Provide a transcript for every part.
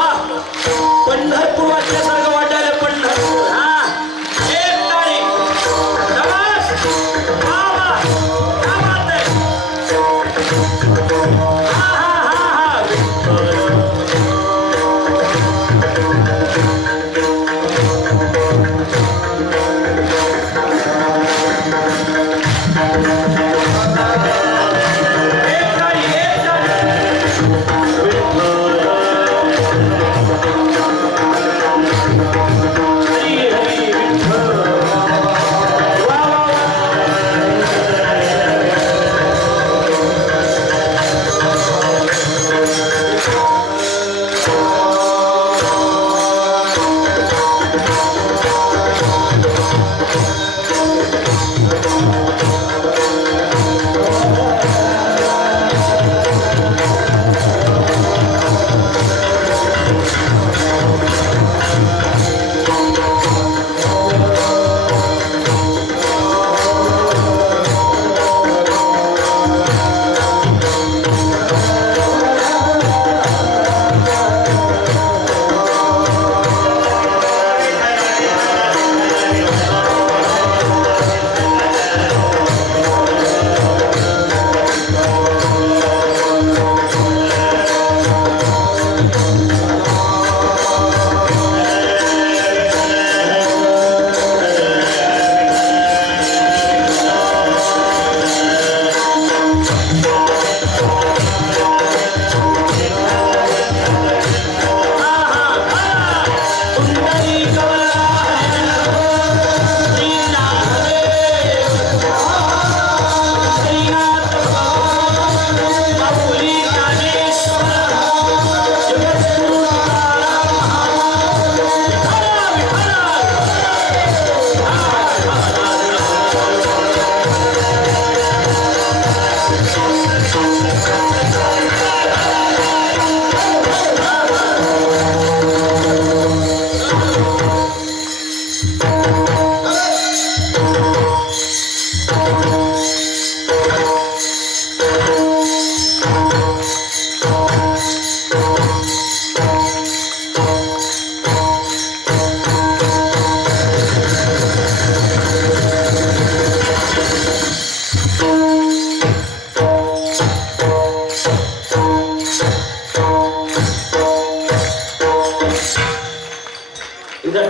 वा पंढरपूर वाटल्यासारखं वाटायला पंढरपूर हा एक तारीख नमस् वा वा क्या बात है हा हा हा हा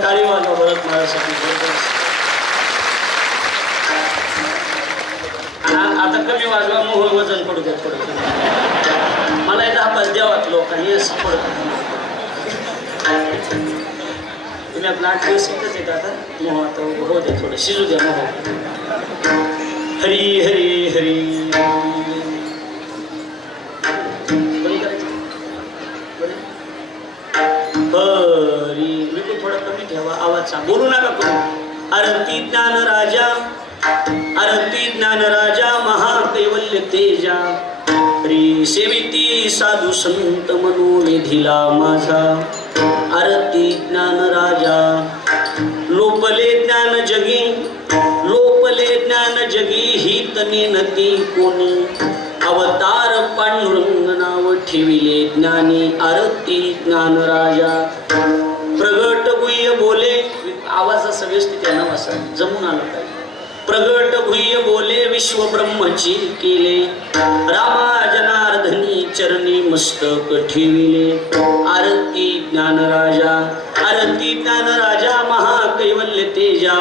टाळी वाजवा बरं माझ्यासाठी. आता कमी वाजवा मोहळ वजन पडू द्या थोडं. मला एकदा आपण द्यावात लोकांनी असं पडत तुम्ही आपला 8 दिवस इथंच येत आता मोह आता होऊ द्या थोडं शिजू द्या मोह. हरी हरी हरी बंद करायचं हरी बिलकुल थोडा कमी ठेवा आवाज बोलू नका करू. आरती ज्ञान राजा आरती ज्ञान राजा महाकैवल्य तेजा हरी सेविती साधू संत मनोविधीला माझा. आरती ज्ञान राजा लोपले ज्ञान जगी लोपले ज्ञान जगी ही तने नती कोणी. अवतार पांडुरंग नाव ठेविले ज्ञानी. आरती ज्ञान राजा प्रगट गुह्य बोले आवाज असा व्यवस्थित आहे ना असा जमून आलं पाहिजे. प्रगट गुह्य बोले विश्व ब्रह्मची केले. रामा जनार्दनी चरणी मस्तक ठेविले. आरती ज्ञान राजा आरती ज्ञान राजा महाकैवल्य तेजा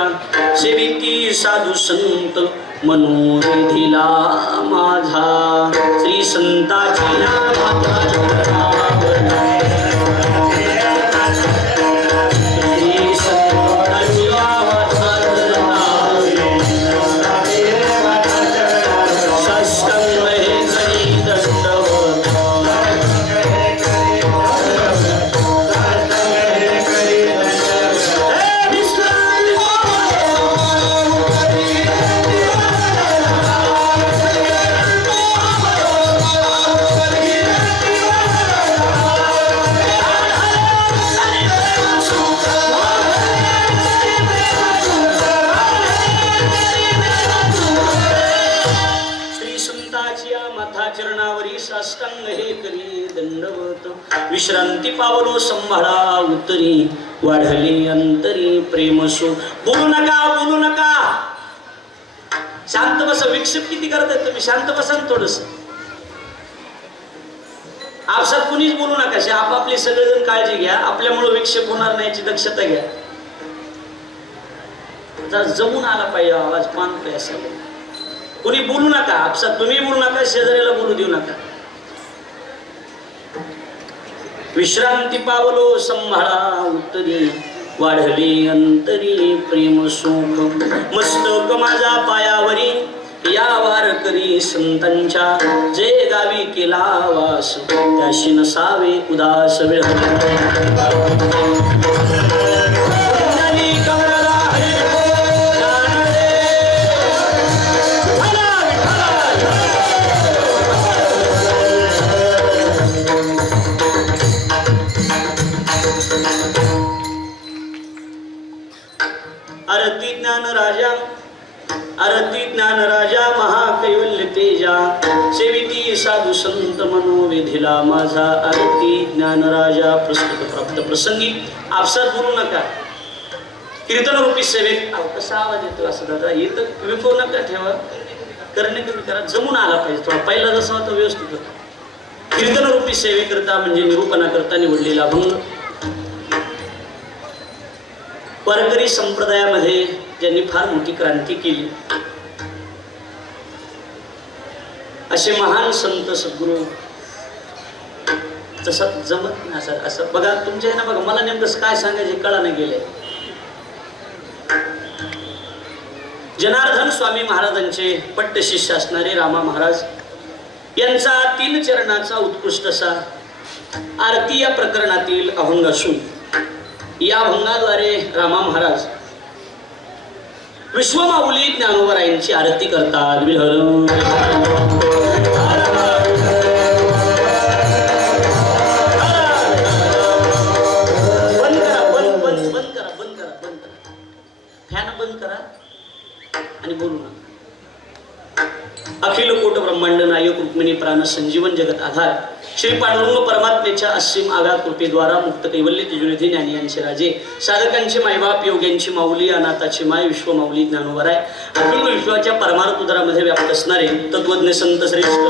सेविती साधू संत मनोविधीला माझा. श्री संताची विश्रांती पावलो संभाळा उत्तरी वाढले अंतरी प्रेमसु. बोलू नका बोलू नका, शांत बसा. विक्षेप किती करताय तुम्ही, शांत बसा थोडस. आपसात कुणीच बोलू नका, आपापली सगळेजण काळजी घ्या. आपल्यामुळे विक्षेप होणार नाही याची दक्षता घ्या. जर जमून आला पाहिजे आवाज, पानतोय असं. कुणी बोलू नका आपसात, तुम्ही बोलू नका, शेजाऱ्याला बोलू देऊ नका. विश्रांती पावलो संभाळा उत्तरी वाढले अंतरी प्रेम सुख. मस्तक माझा पायावरी या वारकरी संतांच्या, जे गावी केला वास त्याशी नसावे उदास वेळ. आरती ज्ञान राजा, आरती ज्ञान राजा महाकैवल्य तेजा, सेविती साधू संत मनोविधीला माझा. आरती ज्ञान राजा पुस्तक प्राप्त प्रसंगी आपसात बोलू नका. कीर्तन रूपी सेवेत कसा आवाज येतो असं दादा येतं, विको नका ठेवा, करणे कमी करा, जमून आला पाहिजे थोडा. पहिला जसा होता व्यवस्थित होता. कीर्तन रूपी सेवेकरता म्हणजे निरूपणा करता निवडलेला भंग. वारकरी संप्रदायामध्ये ज्यांनी फार मोठी क्रांती केली असे महान संत सद्गुरू, तसं जमत नाही असं बघा तुमच्या ना. बघा मला नेमकं काय सांगायचे कळा नाही गेले. जनार्दन स्वामी महाराजांचे पट्ट शिष्य असणारे रामा महाराज यांचा 3 चरणाचा उत्कृष्ट असा आरती या प्रकरणातील अभंग असून, या अभंगाद्वारे रामा महाराज विश्वमाऊली ज्ञानोबरायांची आरती करतात. फॅन बंद करा आणि बोलू नका. अखिल कोट ब्रह्मांड नायक रुक्मिणी प्राण संजीवन जगत आधार श्री पांडुरंग परमात्मेच्या असीम आगाध कृपेद्वारा मुक्त कैवल्य तिजोनिधी ज्ञानी यांचे राजे, साधकांचे मायबाप, योग्यांची माऊली, अनाथाची माय, विश्वमाऊली ज्ञानोबराय अखिल विश्वाच्या परमार्थ उदरामध्ये व्याप्त असणारे तत्वज्ञ संत श्रेष्ठ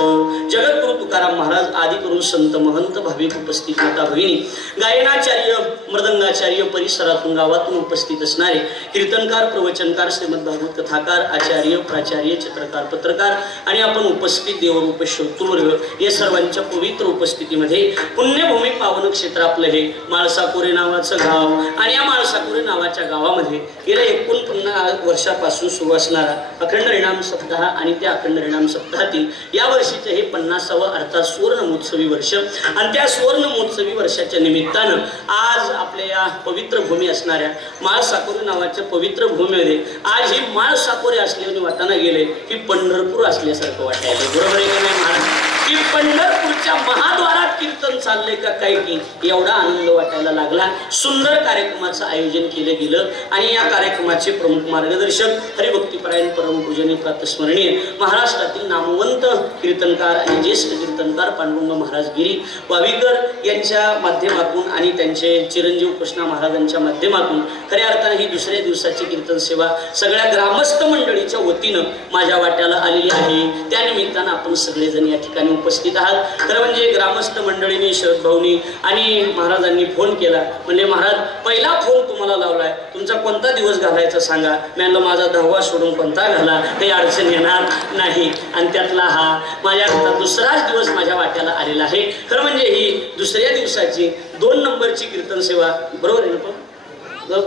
जगद्गुरु तुकाराम महाराज आदी करून संत महंत भाविक उपस्थित माता भगिनी, गायनाचार्य मृदंगाचार्य परिसरातून गावातून उपस्थित असणारे कीर्तनकार, प्रवचनकार, श्रीमद भागवत कथाकार, आचार्य, प्राचार्य, चित्रकार, पत्रकार आणि आपण उपस्थित देवरूप श्रोतृवर्ग या सर्वांच्या पवित्र उपस्थितीमध्ये पुण्यभूमी पावन क्षेत्र आपलं हे माळसाकोरे नावाचं गाव आणि या माळसाकोरे नावाच्या गावामध्ये गेल्या 49 वर्षापासून सुरू असणारा अखंड हरिनाम सप्ताह आणि त्या अखंड हरिनाम सप्ताहातील या वर्षीचे हे 50वे अर्थात सुवर्ण महोत्सवी वर्ष आणि त्या सुवर्ण महोत्सवी वर्षाच्या निमित्तानं आज आपल्या या पवित्र भूमी असणाऱ्या माळसाकोरे नावाच्या पवित्र भूमीमध्ये आज ही माळसाकोरे असल्याने वाटाणा गेले की पंढरपूर असल्यासारखं वाटायला. बरोबर आहे का नाही महाराज? की पंढरपूरच्या महाद्वारात कीर्तन चालले का काय की एवढा आनंद वाटायला लागला. सुंदर कार्यक्रमाचं आयोजन केलं गेलं आणि या कार्यक्रमाचे प्रमुख मार्गदर्शक हरिभक्तीपरायण परमपूजनीय प्रातस्मरणीय महाराष्ट्रातील नामवंत कीर्तनकार आणि ज्येष्ठ कीर्तनकार पांडुरंग महाराज गिरी वावीकर यांच्या माध्यमातून आणि त्यांचे चिरंजीव कृष्णा महाराजांच्या माध्यमातून खऱ्या अर्थाने ही दुसऱ्या दिवसाची कीर्तन सेवा सगळ्या ग्रामस्थ मंडळीच्या वतीनं माझ्या वाट्याला आलेली आहे. त्यानिमित्तानं आपण सगळेजण या ठिकाणी उपस्थित आहात. खरं म्हणजे ग्रामस्थ मंडळींनी, शरद भाऊनी आणि महाराजांनी फोन केला. म्हणजे महाराज पहिला फोन तुम्हाला लावलाय, तुमचा कोणता दिवस घालायचा सांगा. मी म्हणलं माझा 10वा सोडून कोणता घाला, काही अडचण येणार नाही. आणि त्यातला हा माझ्या दुसराच दिवस माझ्या वाट्याला आलेला आहे. खरं म्हणजे ही दुसऱ्या दिवसाची 2 नंबरची कीर्तन सेवा. बरोबर आहे ना? पण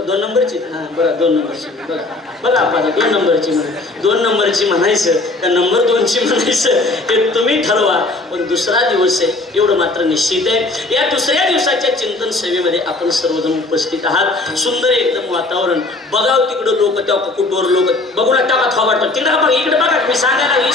2 नंबरची, हां बरं 2 नंबरची. बघा बघा आपण 2 नंबरची म्हणा, 2 नंबरची म्हणायचं का नंबर 2ची म्हणायचं हे तुम्ही ठरवा. पण दुसरा दिवस आहे एवढं मात्र निश्चित आहे. या दुसऱ्या दिवसाच्या चिंतन सेवेमध्ये आपण सर्वजण उपस्थित आहात. सुंदर एकदम वातावरण. बघाव तिकडं लोक, त्या कुटुंबावर लोक बघू ना टाका थवा वाटतं तिकडं बघा, इकडे बघा. मी सांगायला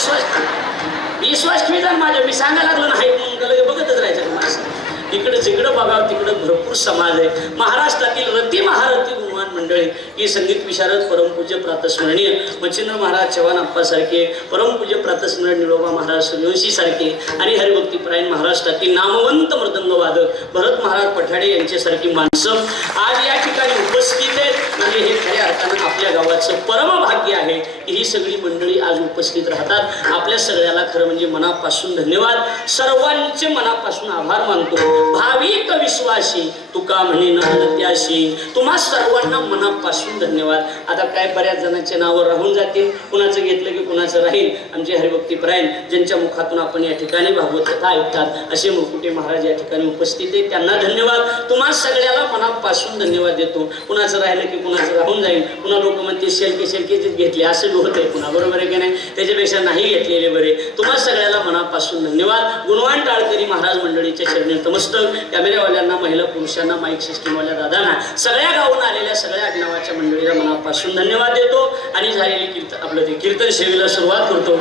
विश्वास ठेवा माझ्या, मी सांगायला लागलो नाही म्हणून लगे बघतच राहायचं माणसं. इकडे जिकडं बघावं तिकडं भरपूर समाज आहे. महाराष्ट्रातील रती महारथी गुणवान मंडळी की संगीत विशारद परमपूज्य प्रातस्मरणीय मच्छिंद्र महाराज चव्हाण आप्पासारखे, परमपूज्य प्रातस्मरण निळोबा महाराज सूर्यवंशी सारखे आणि हरिभक्तीपरायण महाराष्ट्रातील नामवंत मृदंगवादक भरत महाराज पठाडे यांच्यासारखी माणसं आज या ठिकाणी उपस्थित आहेत. म्हणजे हे खऱ्या अर्थानं आपल्या गावाचं परमभाग्य आहे की ही सगळी मंडळी आज उपस्थित राहतात. आपल्या सगळ्याला खरं म्हणजे मनापासून धन्यवाद, सर्वांचे मनापासून आभार मानतो. भाविक विश्वासी तुका म्हणे त्याशी तुम्हा सर्वांना मनापासून धन्यवाद. आता काय बऱ्याच जणांचे नावं राहून जातील, कुणाचं घेतलं की कुणाचं राहील. आमचे हरिभक्तीपरायण ज्यांच्या मुखातून आपण या ठिकाणी भागवत कथा ऐकतात असे मुकुटे महाराज या ठिकाणी उपस्थित आहेत, त्यांना धन्यवाद. तुम्हा सगळ्याला मनापासून धन्यवाद देतो. कुणाचं राहिलं की कुणाचं राहून जाईल. पुन्हा लोक म्हणते शेलके घेतले असं होत आहे पुन्हा, बरोबर आहे की नाही? त्याच्यापेक्षा नाही घेतलेले बरे. तुम्हा सगळ्याला मनापासून धन्यवाद. गुणवान टाळकरी महाराज मंडळीच्या चरणी नतमस्तक. कॅमेऱ्यावाल्यांना, महिला पुरुषांना, माईक सिस्टीमवाल्या दादांना, सगळ्या गावून आलेल्या सगळ्या आडनावाच्या मंडळीला मनापासून धन्यवाद देतो. आणि झालेली आपलं ते कीर्तन सेवेला सुरुवात करतो.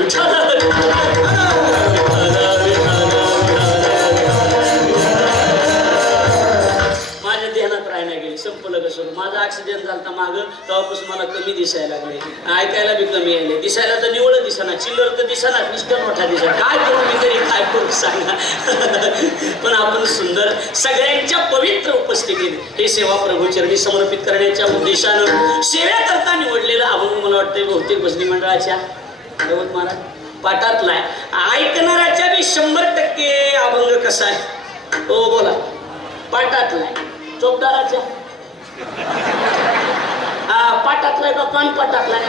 माझ्या ध्यानात राहायला गेली, संपलं कसं. माझा ऍक्सिडेंट झाला मागं, तेव्हापासून मला कमी दिसायला लागले, ऐकायला बी कमी यायले. दिसायला तर निवड दिसना, चिल्लर तर दिसना, निष्ठा मोठा दिसा. काय करू मी तरी, काय करू सांगा. पण आपण सुंदर सगळ्यांच्या पवित्र उपस्थितीत हे सेवा प्रभूचरणी समर्पित करण्याच्या उद्देशानं सेवेकरता निवडलेला अभंग मला वाटतं बहुतेक भजनी मंडळाच्या महाराज पाठातला आहे. ऐकणाऱ्याच्या बी 100% अभंग कसा आहे हो बोला, पाठातला आहे. चोपदाराच्या पाठातलाय का कान पाठातलाय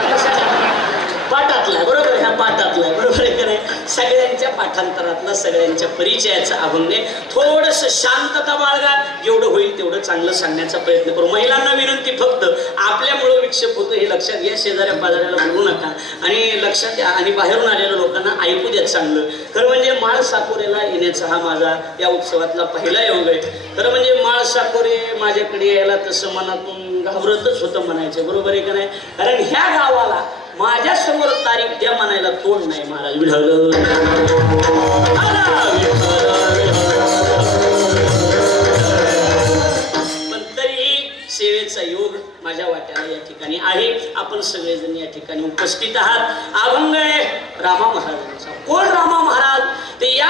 पाठातलाय, बरोबर ह्या पाठातलाय, बरोबर आहे का नाही? सगळ्यांच्या पाठांतरातला, सगळ्यांच्या परिचयाचा अभंग आहे. थोडस शांतता बाळगा, जेवढं होईल तेवढं चांगलं सांगण्याचा प्रयत्न करू. महिलांना विनंती, फक्त आपल्यामुळं विक्षेप होतो हे लक्षात घ्या. शेजाऱ्या पाजाऱ्याला बोलू नका आणि लक्षात घ्या. आणि बाहेरून आलेल्या लोकांना ऐकू द्या चांगलं. खरं म्हणजे माळ साकोरेला येण्याचा हा माझा या उत्सवातला पहिला योग आहे. खरं म्हणजे माळ साकोरे माझ्याकडे यायला तसं मनातून घाबरतच होतं म्हणायचं, बरोबर आहे का नाही? कारण ह्या गावाला माझ्या समोर तारीख द्या म्हणायला तोड नाही महाराज. विढावलं पण तरीही सेवेचा योग माझ्या वाट्याला या ठिकाणी आहे. आपण सगळेजण या ठिकाणी उपस्थित आहात. अभंग आहे रामा महाराजांचा. कोण रामा महाराज? ते या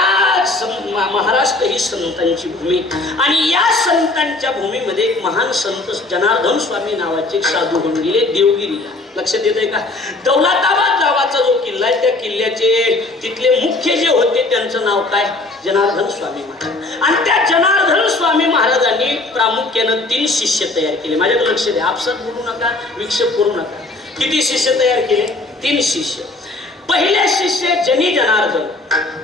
महाराष्ट्र ही संतांची भूमी आणि या संतांच्या भूमीमध्ये एक महान संत जनार्दन स्वामी नावाचे एक साधू होऊन गेले देवगिरीला. लक्षात येत आहे का? दौलताबाद गावाचा जो किल्ला आहे त्या किल्ल्याचे तिथले मुख्य जे होते त्यांचं नाव काय? जनार्दन स्वामी महाराज. आणि त्या जनार्दन स्वामी महाराजांनी प्रामुख्यानं 3 शिष्य तयार केले. माझ्याकडे लक्ष द्या, आपसात बोलू नका, विक्षेप करू नका. किती शिष्य तयार केले? 3 शिष्य. पहिले शिष्य जनी जनार्दन,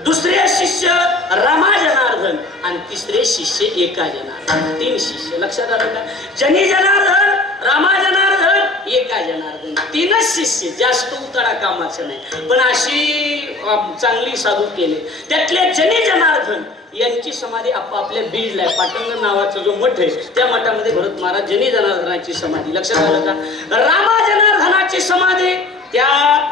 दुसरे शिष्य रमा जनार्दन आणि तिसरे शिष्य एका जनार्दन. 3 शिष्य. लक्षात आलं का? जनी जनार्दन, रामा जनार्दन, एका जनार्दन. 3च शिष्य, जास्त उतारा कामाचं नाही. पण अशी चांगली साधू केले. त्यातले जनी जनार्दन यांची समाधी आपापल्या बीडला आहे. पाटंग नावाचा जो मठ आहे त्या मठामध्ये भरत महाराज जनी जनार्दनाची समाधी. लक्षात आलं का? रामा जनार्दनाची समाधी त्या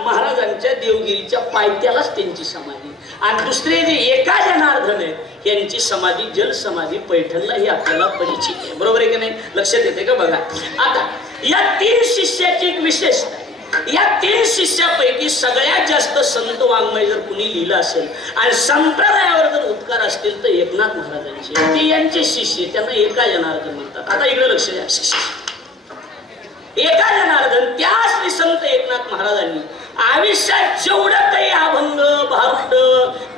महाराजांच्या देवगिरीच्या पायथ्यालाच त्यांची समाधी. आणि दुसरे जे एका जनार्दन आहेत यांची समाधी जल समाधी पैठणला ही आपल्याला परिचित आहे, बरोबर आहे की नाही? लक्षात येते का? बघा आता या 3 शिष्याची एक विशेषता आहे. या 3 शिष्यापैकी सगळ्यात जास्त संत वाङ्मय जर कुणी लिहिलं असेल आणि संप्रदायावर जर उपकार असतील तर एकनाथ महाराजांचे. ते यांचे शिष्य, त्यांना एका जनार्दन म्हणतात. आता इकडे लक्ष द्या. एका जनार्दन त्या श्री संत एकनाथ महाराजांनी आयुष्यात जेवढं काही अभंग भारुड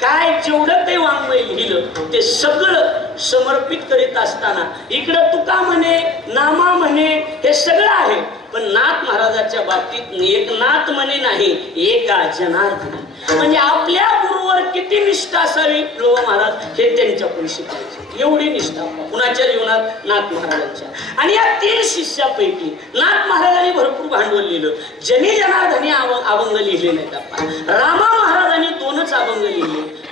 काय जेवढं काही वाङ्मय लिहिलं ते सगळं समर्पित करीत असताना इकडं तुका म्हणे, नामा म्हणे, हे सगळं आहे. पण नाथ महाराजाच्या बाबतीत एकनाथ म्हणे नाही, एका जनार्दन. म्हणजे आपल्या गुरुवर किती निष्ठा असावी लोह महाराज हे त्यांच्याकडून शिकायचे. एवढी निष्ठा कुणाच्या जीवनात? नाथ महाराजांच्या. आणि या 3 शिष्यापैकी नाथ महाराजांनी भरपूर भांडवल लिहिलं. जनी जनार्दनी अभंग लिहिले नाहीत आपण. रामा महाराजांनी 2च अभंग लिहिले.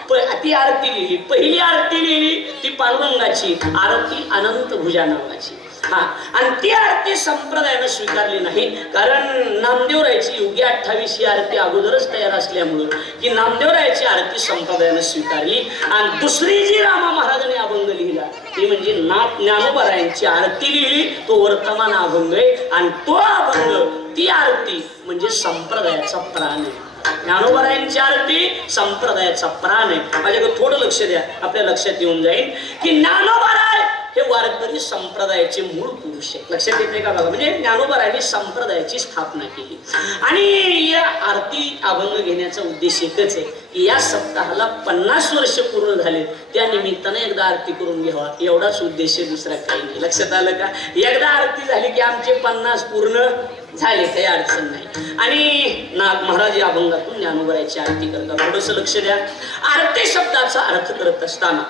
ती आरती लिहिली. पहिली आरती लिहिली ती पांडुरंगाची, आरती अनंत भुजा नावाची. हा, आणि ती आरती संप्रदायानं स्वीकारली नाही. कारण नामदेवरायाची योगी 28 ही आरती अगोदरच तयार असल्यामुळं की नामदेवरायाची आरती संप्रदायानं स्वीकारली. आणि दुसरी जी रामा महाराजांनी अभंग लिहिला ती म्हणजे ज्ञानोबारायांची आरती लिहिली. तो वर्तमान अभंग आहे आणि तो अभंग ती आरती म्हणजे संप्रदायाचा प्राण आहे. ज्ञानोबारायांची आरती संप्रदायाचा प्राण आहे. माझ्याकडे थोडं लक्ष द्या, आपल्या लक्षात येऊन जाईल की ज्ञानोबाराय हे वारकरी संप्रदायाचे मूळ पुरुष आहे. लक्षात येते का बघा. म्हणजे ज्ञानोबारायांनी संप्रदायाची स्थापना केली. आणि या आरती अभंग घेण्याचा उद्देश एकच आहे की या सप्ताहाला 50 वर्ष पूर्ण झाले, त्या निमित्तानं एकदा आरती करून घ्यावा, एवढाच उद्देश आहे, दुसरा काही नाही. लक्षात आलं का. एकदा आरती झाली की आमचे 50 पूर्ण झाले, काही अडचण नाही. आणि नाग महाराज या अभंगातून ज्ञानोबारायांची आरती करतात. थोडस लक्ष द्या. आरती शब्दाचा अर्थ करत असताना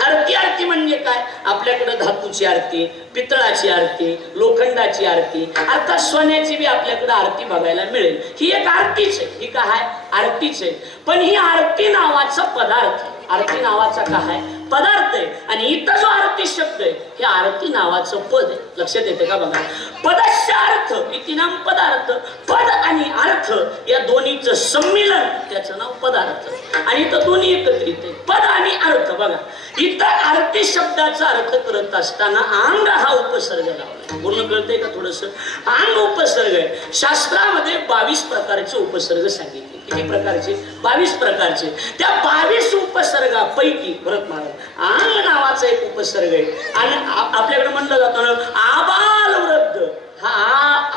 आरती म्हणजे काय. आपल्याकडे धातूची आरती, पितळाची आरती, लोखंडाची आरती, अर्थात सोन्याची बी आपल्याकडे आरती बघायला मिळेल. ही एक आरतीच आहे. ही काय आहे. आरतीच आहे. पण ही आरती नावाचा पदार्थ, आरती नावाचा काय पदार्थ आहे. आणि इथं जो आरती शब्द आहे हे आरती नावाचं पद आहे. लक्षात येते का बघा. पदस्य अर्थ इति नाम पदार्थ. पद आणि अर्थ या दोन्हीचं संमिलन त्याचं नाव पदार्थ. आणि इथं दोन्ही एकत्रित आहे, पद आणि अर्थ. बघा इथं आरती शब्दाचा अर्थ करत असताना अंग हा उपसर्ग लावला. पूर्ण कळतंय का. थोडस अंग उपसर्ग आहे. शास्त्रामध्ये 22 प्रकारचे उपसर्ग सांगितले. किती प्रकारचे. 22 प्रकारचे. त्या 22 उपसर्गापैकी भरत महाराज अंग नावाचा एक उपसर्ग आहे. आणि आपल्याकडे म्हणलं जातं ना आबाल वृद्ध. हा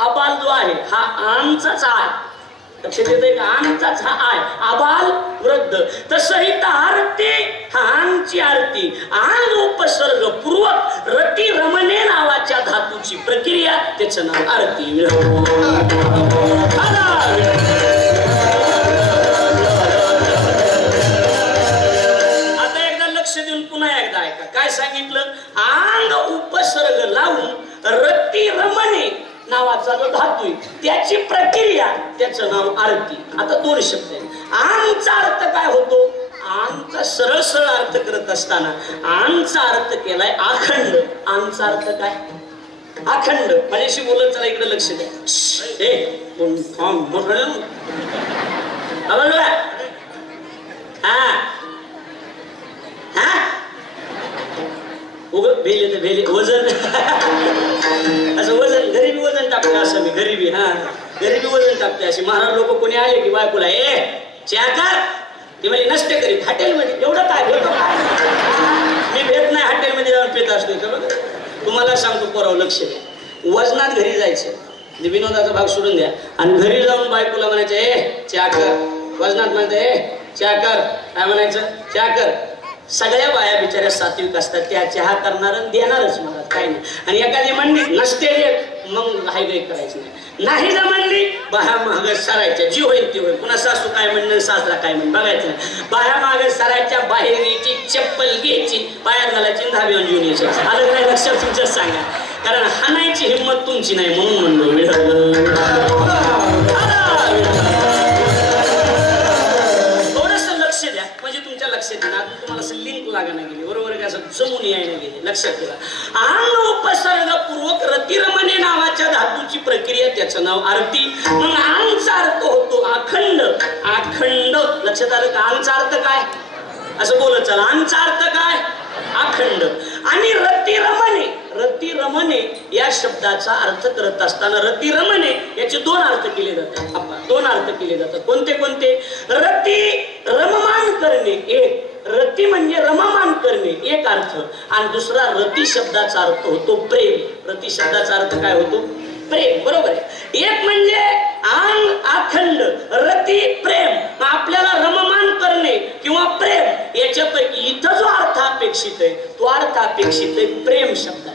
आबाल जो आहे हा आमचाच आहे. लक्षात येतंय का. आमचाच हा आहे आबाल वृद्ध. तसं ही आरती हा आमची आरती अंग उपसर्ग पूर्वक रती रमणे नावाच्या धातूची प्रक्रिया, त्याचं नाव आरती. आता एकदा लक्ष देऊन पुन्हा एकदा ऐका. काय सांगितलं. अंग उपसर्ग लावून रती रमणे नावाचा जो धातू त्याची प्रक्रिया, त्याचं नाव आरती. आता 2 शब्द आहेत. आमचा अर्थ काय होतो. आमचा सरळ सरळ अर्थ करत असताना आमचा अर्थ केलाय अखंड. आमचा अर्थ काय अखंड. माझ्याशी बोलत चला, इकडे लक्ष द्या. भेले तर भेले वजन असं वजन गरीबी वजन टाकते. असं मी गरीबी गरीबी वजन टाकते. अशी महाराज लोक कोणी आले की बायकोला चहा कर, ती म्हणजे नसते करीत. हॉटेलमध्ये एवढं काय भेटतो काय. मी भेट नाही, हॉटेलमध्ये जाऊन पेत असतो. तुम्हाला सांगतो पोराव लक्ष द्या. वजनात घरी जायचं, विनोदाचा भाग सोडून द्या, आणि घरी जाऊन बायकोला म्हणायचं चहा कर. वजनात म्हणते चहा कर. काय म्हणायचं चहा कर. सगळ्या बाया बिचाऱ्या सात्विक असतात, त्या चहा करणार देणारच मला काही नाही. आणि एखादी म्हणली नसते मग हायगाई करायची नाही जमली बाया महाग सरायच्या. जी होईल ती होईल. पुन्हा सासू काय म्हणणं सासरा काय म्हणणं बघायचं नाही. बाया महाग सरायच्या, बाहेर घ्यायची, चप्पल घ्यायची, पायात घालायची, धाबी घेऊन यायची. आलं नाही लक्षात तुमच्याच सांगा. कारण हाणायची हिंमत तुमची नाही म्हणून म्हणलो. तुम्हाला असं लिंक लागायला गेली. बरोबर आहे. असं जमून यायला गेले. लक्षात ठेवा. अंग उपसर्ग पूर्वक रतिरमणे नावाच्या धातूची प्रक्रिया, त्याचं नाव आरती. मग अंगचा अर्थ होतो अखंड. अखंड. लक्षात आलं का. अंगचा अर्थ काय असं बोलत चला. अंगचा अर्थ काय अखंड. आणि रतिरमणे, रतिरमणे या शब्दाचा अर्थ करत असताना रतिरमणे याचे 2 अर्थ केले जातात. आपण 2 अर्थ केले जातात. कोणते कोणते. रती रममान करणे एक. रती म्हणजे रममान करणे एक अर्थ. आणि दुसरा रती शब्दाचा अर्थ होतो प्रेम. रती शब्दाचा अर्थ काय होतो प्रेम. बरोबर आहे. एक म्हणजे अंग अखंड, रती प्रेम. आपल्याला रममान करणे किंवा प्रेम याच्यापैकी इथं जो अर्थ अपेक्षित आहे तो अर्थ अपेक्षित आहे प्रेम शब्दाचा.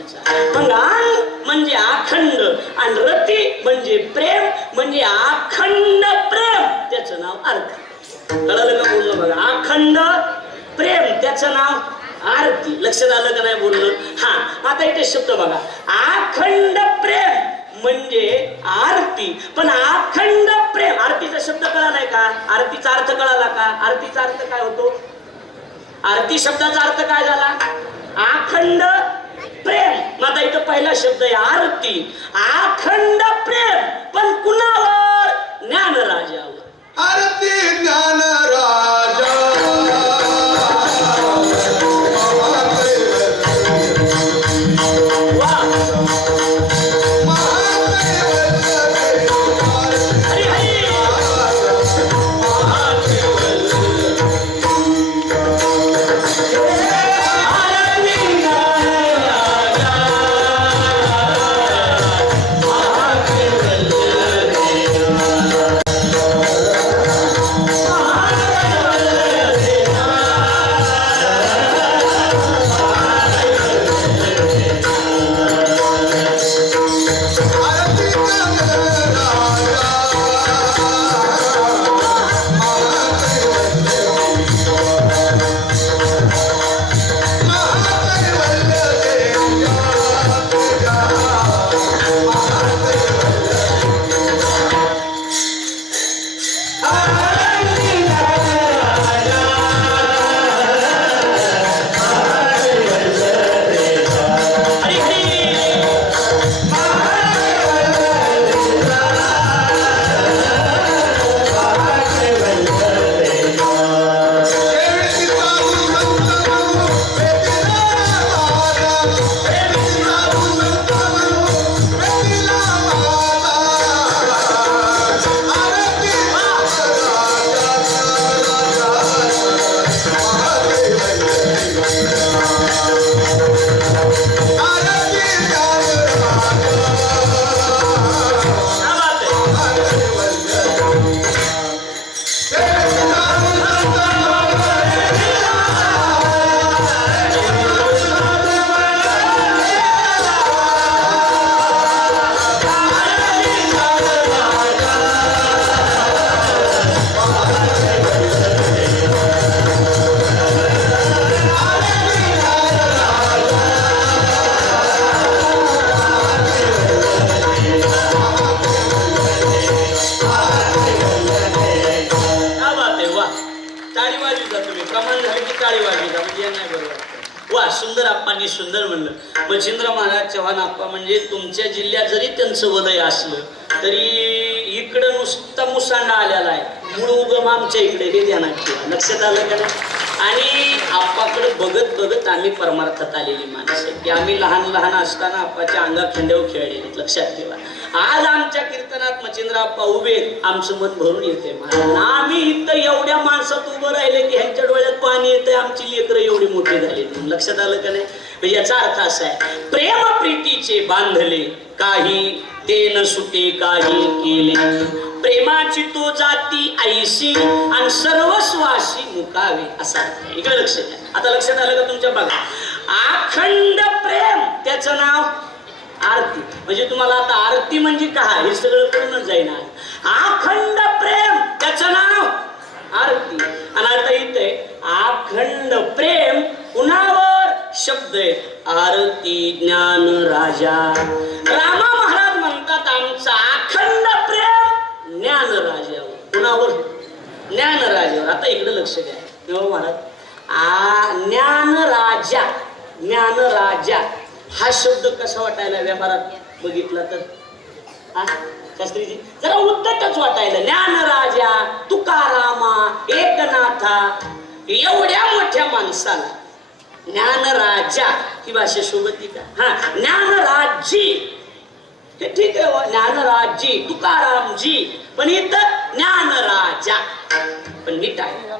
मग अंग म्हणजे अखंड आणि रती म्हणजे प्रेम, म्हणजे अखंड प्रेम, त्याचं नाव अर्थ. कळलं का बोलणं बघा. अखंड प्रेम त्याचं नाव आरती. लक्षात आलं का नाही बोलणं. आता इथे शब्द बघा. अखंड प्रेम म्हणजे आरती. पण अखंड प्रेम, आरतीचा शब्द कळालाय का. आरतीचा अर्थ कळाला का. आरतीचा अर्थ काय होतो. आरती शब्दाचा अर्थ काय झाला. अखंड प्रेम. मग आता इथं पहिला शब्द आहे आरती. अखंड प्रेम, पण कुणावर? ज्ञान राजावर. आरती ज्ञान राजा सुंदर आप्पांनी सुंदर म्हणलं. मच्छिंद्र महाराज चव्हाण आप्पा म्हणजे तुमच्या जिल्ह्यात जरी त्यांचं वदय असलं तरी इकडं नुसता मुसांडा आलेला आहे. मूळ उगम आमच्या इकडे हे ध्यानात ठेवा. लक्षात आलं का नाही? आणि आप्पाकडे बघत बघत आम्ही परमार्थात आलेली माणसं आहे की आम्ही लहान लहान असताना आप्पाच्या अंगात खंड्यावर खेळलेले. लक्षात ठेवा. आज आमच्या कीर्तनात मच्छिंद्र आप्पा उभे, आमचं मन भरून येते. आम्ही इथं एवढ्या माणसात उभं राहिले की ह्यांच्या डोळ्यात पाणी येतंय. आमची लेकरं एवढी मोठी झाली. लक्षात आलं का नाही? म्हणजे याचा अर्थ असा आहे, प्रेम प्रीतीचे बांधले काही ते न सुटे काही केले, प्रेमाची तो जाती ऐशी आणि सर्वस्वाशी मुकावे असा. इकडे लक्ष द्या. आता लक्षात आलं का तुमच्या? बघा, अखंड प्रेम, त्याचं नाव आरती. म्हणजे तुम्हाला आता आरती म्हणजे काय हे सगळं कळूनच जाईल. अखंड प्रेम, त्याचं नाव आरती. आणि आता इथे अखंड प्रेम कुणावर? शब्द आहे आरती ज्ञान राजा. रामा महाराज म्हणतात आमचा अखंड प्रेम ज्ञान राजावर. कुणावर? ज्ञान राजावर. आता इकडे लक्ष द्या महाराज. ज्ञान राजा, ज्ञान राजा हा शब्द कसा वाटायला व्यवहारात बघितला तर? हा शास्त्रीजी जरा उद्धटच वाटायला. ज्ञान राजा, तुकारामा, एकनाथा, एवढ्या मोठ्या माणसाला ज्ञान राजा ही भाषा शोभती का? हा, ज्ञान राज्जी हे ठीक आहे. ज्ञान राज्जी, तुकारामजी, पण इथं ज्ञान राजा. पण नीट आहे,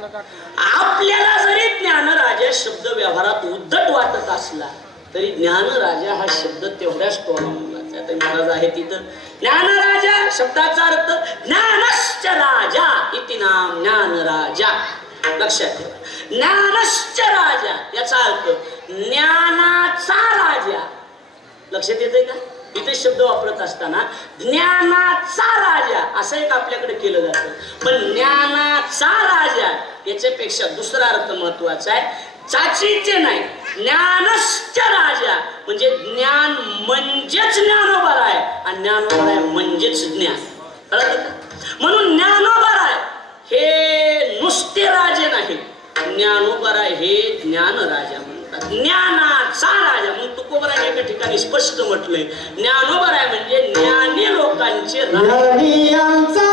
आपल्याला जरी ज्ञान राजा शब्द व्यवहारात उद्धट वाटत असला तरी ज्ञान राजा हा शब्द तेवढ्याच टोळामुलाचा आहे. महाराज आहे तिथं ज्ञान राजा शब्दाचा अर्थ ज्ञानश्च राजा इति नाम ज्ञान राजा. लक्षात ठेवा. ज्ञानश्च राजा याचा अर्थ ज्ञानाचा राजा. लक्षात येतंय का? इथे शब्द वापरत असताना ज्ञानाचा राजा असं एक आपल्याकडे केलं जातं. पण ज्ञानाचा राजा याच्यापेक्षा दुसरा अर्थ महत्वाचा आहे. चाचीचे नाही, ज्ञानश्च राजा म्हणजे ज्ञान म्हणजेच ज्ञानोबा आहे आणि ज्ञानोबा आहे म्हणजेच ज्ञान. कळलं का? म्हणून ज्ञानोबा आहे हे नुसते राजे नाही, ज्ञानोबा हे ज्ञान राजा म्हणतात. ज्ञानाचा राजा. म्हणून तुकोबराने एका ठिकाणी स्पष्ट म्हटलंय ज्ञानोबराय म्हणजे ज्ञानी लोकांचे राजा.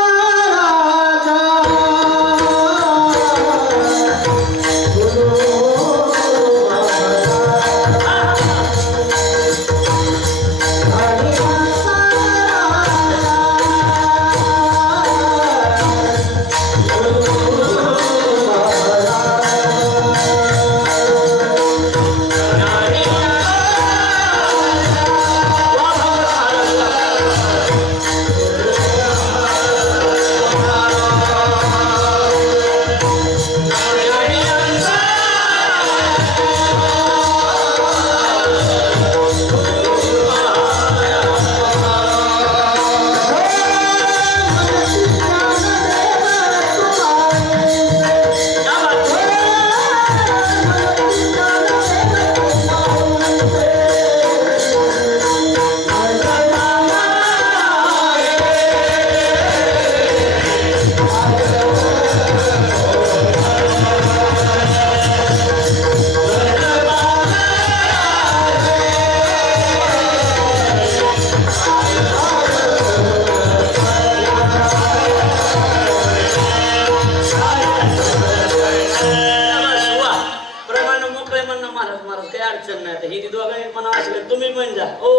तुम्ही पण जा हो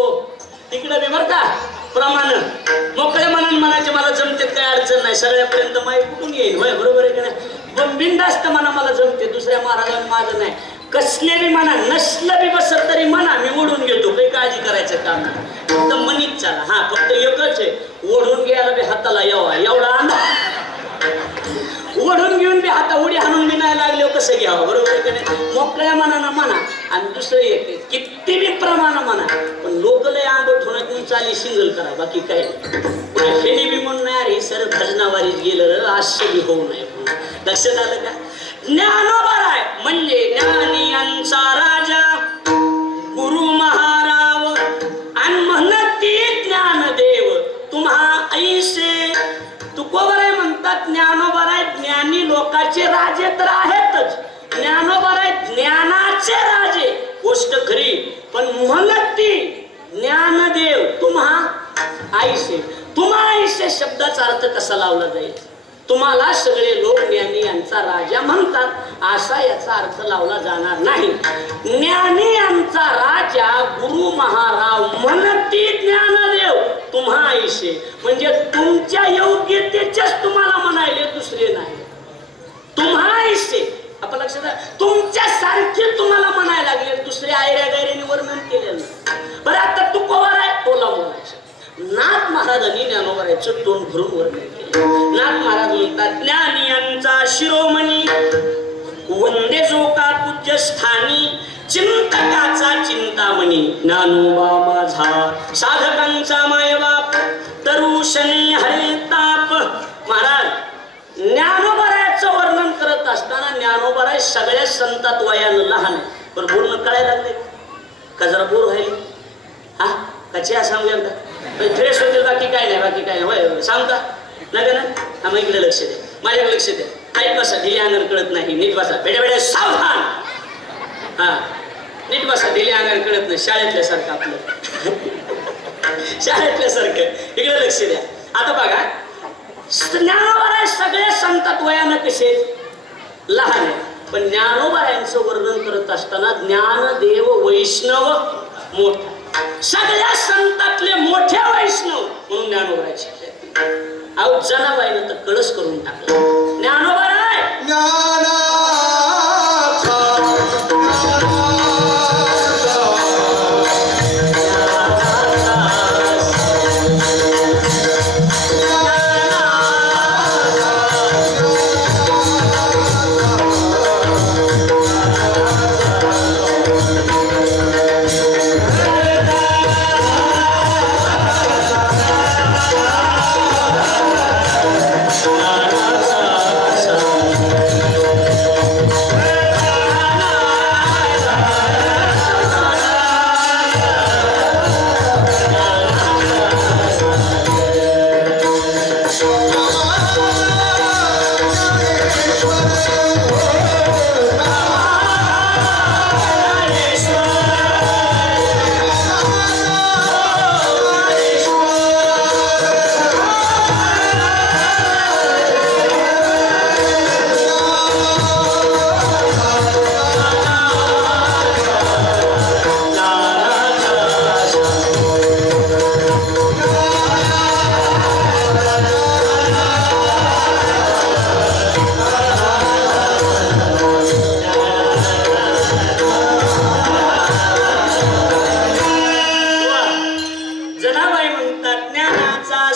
तिकडे बी बर का प्रमाण मोकळे मनाने म्हणायचे मला जमते काय अडचण नाही सगळ्यापर्यंत माहिती कुठून येईल होय बरोबर आहे का नाही पण बिनधास्त मला जमते दुसऱ्या महाराजांनी माझं नाही कसले बी म्हणा नसलं बी बसत तरी म्हणा मी ओढून घेतो काही काळजी करायचं काम नाही फक्त मनीत चाला हा फक्त एकच आहे ओढून घ्यायला बी हाताला यावा एवढा अंदाज ओढून घेऊन बी हाता उडी हाणून बी नाही लागले कसं घ्यावं बरोबर आहे का नाही मोकळ्या मनानं म्हणा आणि दुसरं एक किती बी प्रमाण म्हणा पण लोक लय आंबट होण्यातून चाली सिंगल करा बाकी काय हेने बी म्हणून नाही हे सर भजनावारीत गेलं आश्चर्य बी होऊ नये लक्षात आलं का ज्ञानोबराय म्हणजे ज्ञानियांचा राजा गुरु महाराव आणि म्हणती ज्ञानदेव तुम्हा ऐसे तुकोबराय म्हणतात ज्ञानोबराय ज्ञानी लोकांचे राजे तर आहेतच ज्ञानोबराय ज्ञानाचे राजे गोष्ट खरी पण म्हणती ज्ञानदेव तुम्हा ऐसे शब्दाचा अर्थ कसा लावला जाईल तुम्हाला सगळे लोक ज्ञानी यांचा राजा म्हणतात असा याचा अर्थ लावला जाणार नाही ज्ञानी यांचा राजा गुरु महाराव म्हणती ज्ञानदेव तुम्हा ऐसे म्हणजे तुमच्या योग्यतेचेच तुम्हाला म्हणायले दुसरे नाही तुम्हा ऐसे आपण लक्षात तुमच्या सारखे तुम्हाला म्हणायला लागले दुसरे आयऱ्या गैरेने वर्णन केलेलं बरं आता तू कोवर आहे तोला बोलायचं नाथ महाराजांनी ज्ञानोबरायचं तोंड भरून वर्णन केलं नाथ महाराज म्हणतात ज्ञानियांचा शिरोमणी वंदे जो का पूज्य स्थानी चिंतकाचा चिंतामणी ज्ञानोबा माझा साधकांचा मायबाप तरुशनी हरे ताप महाराज ज्ञानोबरायचं वर्णन करत असताना ज्ञानोबराय सगळ्या संतात वयानं लहान आहे पण बोलणं कळायला लागले का जरा बोर व्हायला हा कचे सांगू एकदा फ्रेश होतील बाकी काय नाही होय सांगता नाही ना हा मग इकडे लक्ष द्या माझ्याकडे लक्ष द्या ऐक बसा ढिले अंगण कळत नाही नीट बसा बेड्या सावधान हा नीट बसा ढिले अंगण कळत नाही शाळेतल्यासारखं आपलं शाळेतल्यासारखं इकडे लक्ष द्या आता बघा ज्ञानोबराय सगळ्या संतात वयानं कसे लहान आहे पण ज्ञानोबरायांचं वर्णन करत असताना ज्ञानदेव वैष्णव मोठा सगळ्या संतातले मोठ्या वैष्णव म्हणून ज्ञानोबरायचे अहो जनाबाईनं तर कळस करून टाकलं ज्ञानोबराय ज्ञानाचा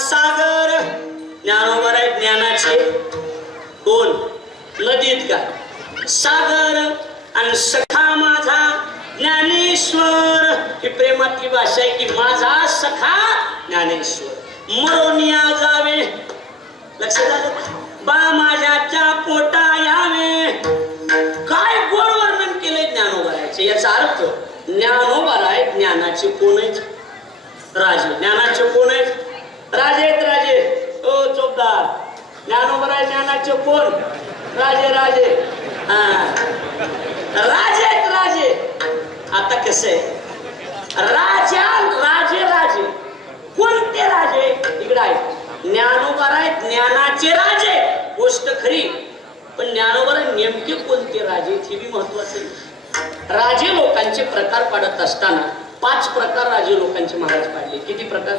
सागर ज्ञानोबर आहे ज्ञानाचे कोण नदीत का सागर आणि सखा माझा ज्ञानेश्वर ही प्रेमातली भाषा आहे की माझा सखा ज्ञानेश्वर मरोनिया जावे लक्षात आलं बा माझ्याच्या पोटा यावे काय गोड वर्णन केलंय ज्ञानोबरायचे याचा अर्थ ज्ञानोबराय ज्ञानाचे कोण आहेत राजे ज्ञानाचे कोण आहेत राजे आहेत राजे ओ चोपदार ज्ञानोबराय ज्ञानाचे कोण राजे राजे राजे आहेत राजे आता कसं आहे राजा राजे राजे कोणते राजे इकडे आहे ज्ञानोबराय ज्ञानाचे राजे गोष्ट खरी पण ज्ञानोबराय नेमके कोणते राजे हे बी महत्वाचे राजे लोकांचे प्रकार पाडत असताना 5 प्रकार राजे लोकांचे महाराज पाडले किती प्रकार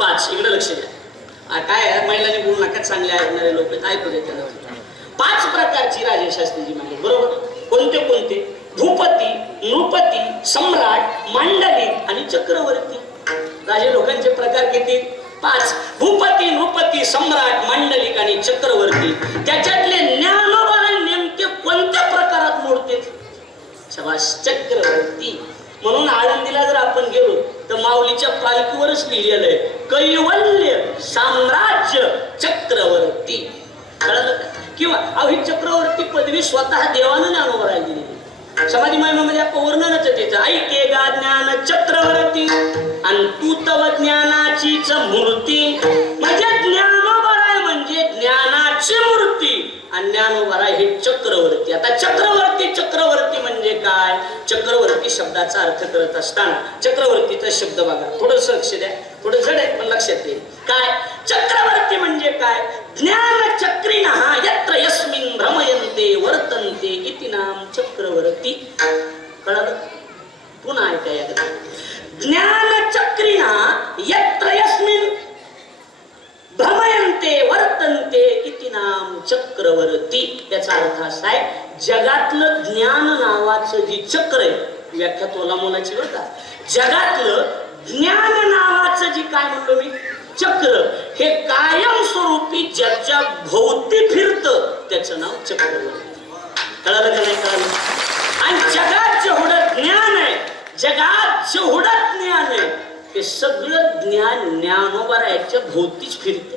5 इकडे लक्ष द्या काय महिलांनी बोलू नका चांगले ऐकणारे लोक ऐकू दे त्यांना 5 प्रकारची राजशास्त्रीची माहिती बरोबर कोणते कोणते भूपती नृपती सम्राट मांडलिक आणि चक्रवर्ती राजे लोकांचे प्रकार किती 5 भूपती नृपती सम्राट मांडलिक आणि चक्रवर्ती त्याच्यातले ज्ञानोबराय नेमके कोणत्या प्रकारात मोडते शबाश चक्रवर्ती म्हणून आळंदीला जर आपण गेलो तर माऊलीच्या पालखीवरच लिहिलेलं आहे कैवल्य साम्राज्य चक्रवर्ती कळलं किंवा ही चक्रवर्ती पदवी स्वतः देवानं ज्ञानोबराय दिली समाधी महिमेमध्ये आपण वर्णनच त्याचं ऐकेगा ज्ञान चक्रवर्ती आणि तू तव ज्ञानाचीच मूर्ती म्हणजे ज्ञानोबराय म्हणजे ज्ञानाची मूर्ती आणि ज्ञानोबराय हे चक्रवर्ती आता चक्रवर्ती म्हणजे काय चक्रवर्ती शब्दाचा अर्थ करत असताना चक्रवर्तीचा शब्द बघा थोडंसं लक्ष द्या थोडं जड आहे पण लक्षात येईल काय चक्रवर्ती म्हणजे काय ज्ञान चक्रिणः यत्र यस्मिन् भ्रमयन्ते वर्तन्ते इति नाम चक्रवर्ती कळलं पुन्हा ऐका एकदा ज्ञान चक्रिणः यत्र यस्मिन् भ्रमयन्ते वर्तन्ते इति नाम चक्रवर्ती याचा अर्थ असा आहे जगातलं ज्ञान नावाचं जे चक्र आहे व्याख्या तोला मोलाची बरं का जगातलं ज्ञान नावाचं जे काय म्हणलो मी चक्र हे कायमस्वरूपी ज्याच्या भोवती फिरतं त्याचं नाव चक्रवर्ती कळालं का नाही कळालं आणि जगात जेवढं ज्ञान आहे जगात जेवढं ज्ञान आहे ते सगळं ज्ञान ज्ञानोबरायच्या भोवतीच फिरतं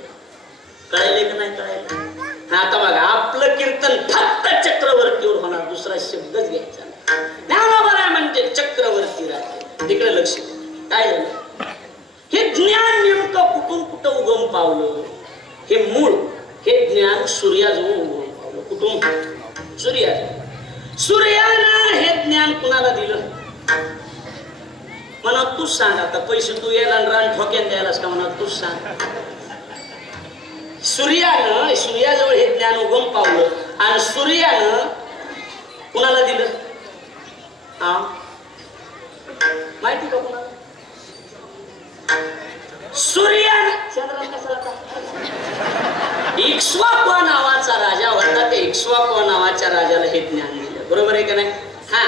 कळायले का नाही कळायला आता बघा आपलं कीर्तन फक्त चक्रवर्तीवर होणार दुसरा शब्दच घ्यायचा ज्ञानोबराय म्हणजे चक्रवर्ती राजे तिकडे लक्ष काय झालं हे ज्ञान नेमकं कुठून कुठं उगम पावलं हे मूळ हे ज्ञान सूर्याजवळ उगम पावलं कुठून सूर्यानं हे ज्ञान कुणाला दिलं म्हणा तूच सांग आता पैसे तू यायला रान ठोक्यान द्यायलास का म्हणा तूच सांग सूर्याजवळ हे ज्ञान उगम पावलं आणि सूर्यानं कुणाला दिलं हा माहिती का कुणाला सूर्यानं चंद्रात कसा होता इक्ष्वाकू नावाचा राजा होता त्या इक्ष्वाकू नावाच्या राजाला हे ज्ञान दिलं बरोबर आहे का नाही हा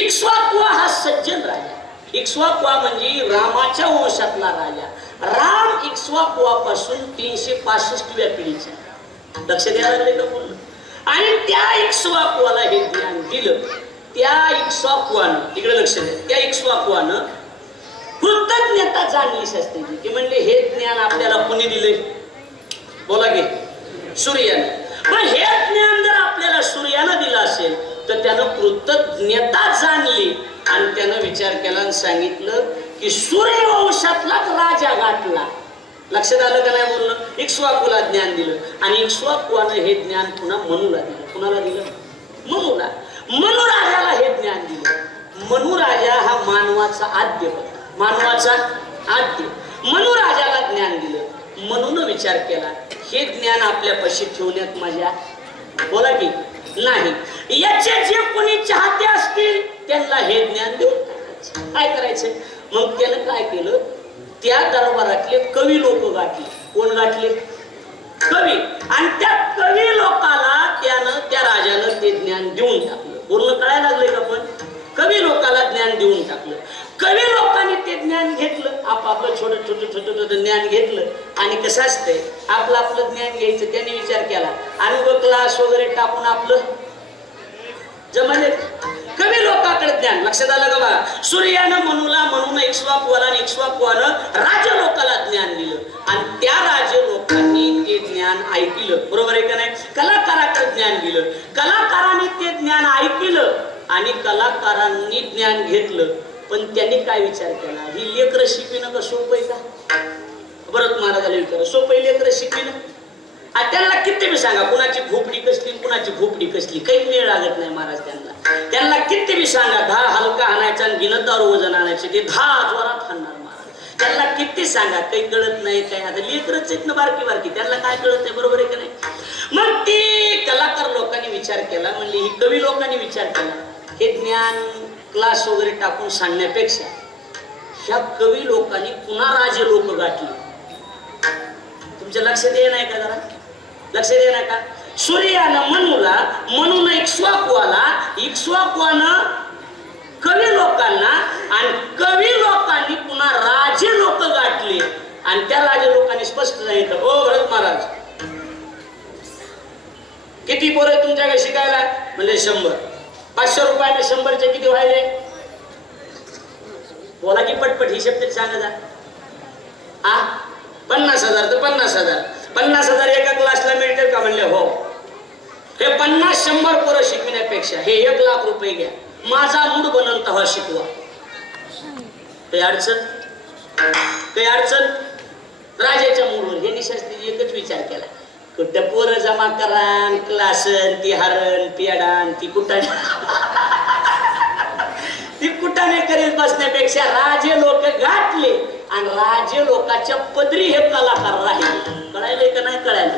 इक्ष्वाकू हा सज्जन राजा इक्ष्वाकू म्हणजे रामाच्या वंशातला राजा राम इक्ष्वाकुपासून 365व्या पिढीचा लक्ष द्यायला लागले का बोल आणि त्या इक्ष्वाकुला हे ज्ञान दिलं त्या इक्ष्वाकुवानं इकडे लक्ष द्या त्या इक्ष्वाकुवानं कृतज्ञता जाणली शास्त्रीजी की म्हणजे हे ज्ञान आपल्याला कोणी दिले बोला की सूर्यानं मग हे ज्ञान जर आपल्याला सूर्यानं दिलं असेल तर त्यानं कृतज्ञता जाणली आणि त्यानं विचार केला आणि सांगितलं की सूर्यवंशातलाच राजा गाठला लक्षात आलं का नाही बोलणं इक्ष्वाकुला ज्ञान दिलं आणि इक्ष्वाकुवानं हे ज्ञान पुन्हा मनुला दिलं कुणाला दिलं मनुला मनु राजाला हे ज्ञान दिलं मनु राजा हा मानवाचा आद्य होता मानवाचा आद्य मनु राजाला ज्ञान दिलं मनुनं विचार केला हे ज्ञान आपल्यापाशी ठेवण्यात मजा बोला की नाही याचे जे कोणी चाहते असतील त्यांना हे ज्ञान देऊन टाकायचं काय करायचं मग त्यानं काय केलं त्या दरबारातले कवी लोक गाठले कोण गाठले कवी आणि त्या कवी लोकाला त्यानं त्या राजानं ते ज्ञान देऊन टाकलं पूर्ण कळायला लागले का पण कवी लोकाला ज्ञान देऊन टाकलं कवी लोकांनी ते ज्ञान घेतलं, आपापलं छोटं ज्ञान घेतलं आणि कसं असतंय आपलं ज्ञान घ्यायचं. त्यांनी विचार केला आणि क्लास वगैरे टाकून आपलं जमाले. कवी लोकांकडे ज्ञान. लक्षात आलं का बा? सूर्यानं मनुला, म्हणून इक्ष्वाकुवाला आणि इक्ष्वाकुवानं राज लोकाला ज्ञान दिलं आणि त्या राज लोकांनी ते ज्ञान ऐकलं. बरोबर आहे का नाही? कलाकाराकडे ज्ञान दिलं, कलाकारांनी ते ज्ञान ऐकलं आणि कलाकारांनी ज्ञान घेतलं. पण त्यांनी काय विचार केला, ही लेकरं शिकविणं का सोपं आहे का? भरत महाराजाला विचार, सोपं लेकरं शिकविणं? आणि त्यांना किती बी सांगा कुणाची भोपडी कसली कुणाची भोपडी कसली, काही वेळ लागत नाही महाराज त्यांना किती बी सांगा 10 हलका आणायचा आणि गिनतावर वजन आणायचे, ते 10 जोरात हाणणार महाराज. त्यांना किती सांगा काही कळत नाही. काय आता लेकरच आहेत ना बारकी त्यांना काय कळत नाही. बरोबर आहे का नाही? मग ती कलाकार लोकांनी विचार केला, म्हणजे ही कवी लोकांनी विचार केला, हे ज्ञान क्लास वगैरे टाकून सांगण्यापेक्षा ह्या कवी लोकांनी पुन्हा राजे लोक गाठली. तुमच्या लक्षात ये नाही का? जरा लक्षात ये नाही का? सूर्यानं मनुला, म्हणून इक्ष्वाकुवाला, इक्ष्वाकुवानं कवी लोकांना आणि कवी लोकांनी पुन्हा राजे लोक गाठले आणि त्या राजे लोकांनी स्पष्ट सांगितलं, ओ भरत महाराज किती पोरं तुमच्याकडे शिकायला? म्हणजे 100. 500 रुपयाने 100चे किती व्हायले? बोला की पटपट हिशेब तरी सांगा जा. 50,000 तर 50,000. 50,000 एका क्लासला मिळतील का? म्हणले हो. हे 50-100 पोरं शिकविण्यापेक्षा हे 1 लाख रुपये घ्या, माझा मूड बनवून तवा शिकवा. काही अडचण राजाच्या मूडवर. हे निशास्त्री एकच विचार केला, कुठं पोरं जमा करा, क्लासन, ती हरण, पेडान, ती कुटाने करीत बसण्यापेक्षा राजे लोक गाठले आणि राजे लोकांच्या पदरी हे कलाकार राहिले. कळायलंय का नाही? कळायला.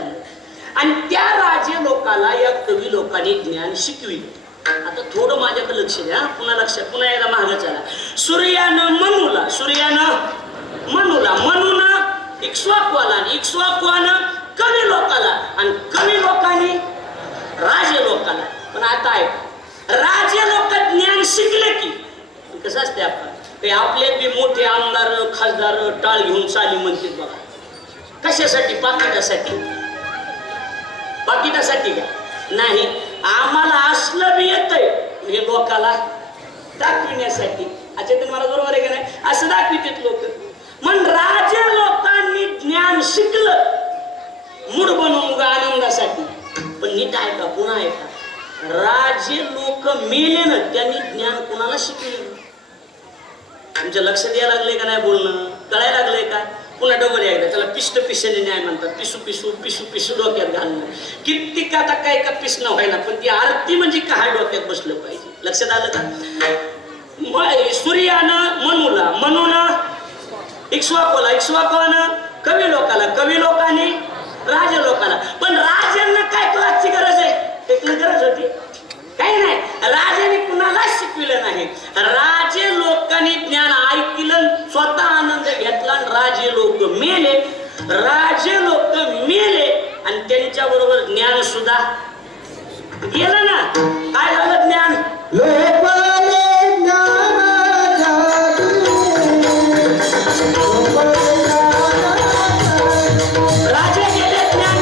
आणि त्या राजे लोकाला या कवी लोकांनी ज्ञान शिकविले. आता थोडं माझ्याकडे लक्ष द्या, पुन्हा एकदा मागं चला. सूर्यानं मनुला, म्हणून इक्ष्वाकुवाला आणि इक्ष्वाकुवानं कवी लोकाला आणि कवी लोकांनी राजे लोकाला. पण आता आहे राजे लोक ज्ञान शिकले की कसं असते आपण ते आपले बी मोठे आमदार खासदार टाळ घेऊन चाली म्हणतात बघा. कशासाठी? पाकिटासाठी का? नाही, आम्हाला असलं बी येतंय हे लोकाला दाखविण्यासाठी. अच्छा ते मला बरोबर आहे का नाही? असं दाखवितात लोक. मग राजे लोकांनी ज्ञान शिकलं मूड बनवून आनंदासाठी. पण नीट आहे का? पुन्हा आहे का? राजे लोक मेले ना, त्यांनी ज्ञान कुणाला शिकले? तुमच्या लक्षात यायला लागले का नाही? बोलणं कळायला लागलंय का? पुन्हा डबल एकदा त्याला पिष्ट पिशेने न्याय म्हणतात. पिसू डोक्यात घालणं. किती का आता काय का पिसणं व्हायला, पण ती आरती म्हणजे काय डोक्यात बसलं पाहिजे. लक्षात आलं का? सूर्यानं मनुला, म्हणून इक्ष्वाकुवानं कवी लोकाला, कवी लोकांनी राजे लोकाला. पण राजांना काय क्लासची गरज आहे? त्यातली गरज होती काही नाही. राजाने कुणालाच शिकविलं नाही. राजे लोकांनी ज्ञान ऐकलं, स्वतः आनंद घेतला. राजे लोक मेले आणि त्यांच्या बरोबर ज्ञान सुद्धा गेलं ना. काय झालं? ज्ञान राजे गेले, ज्ञान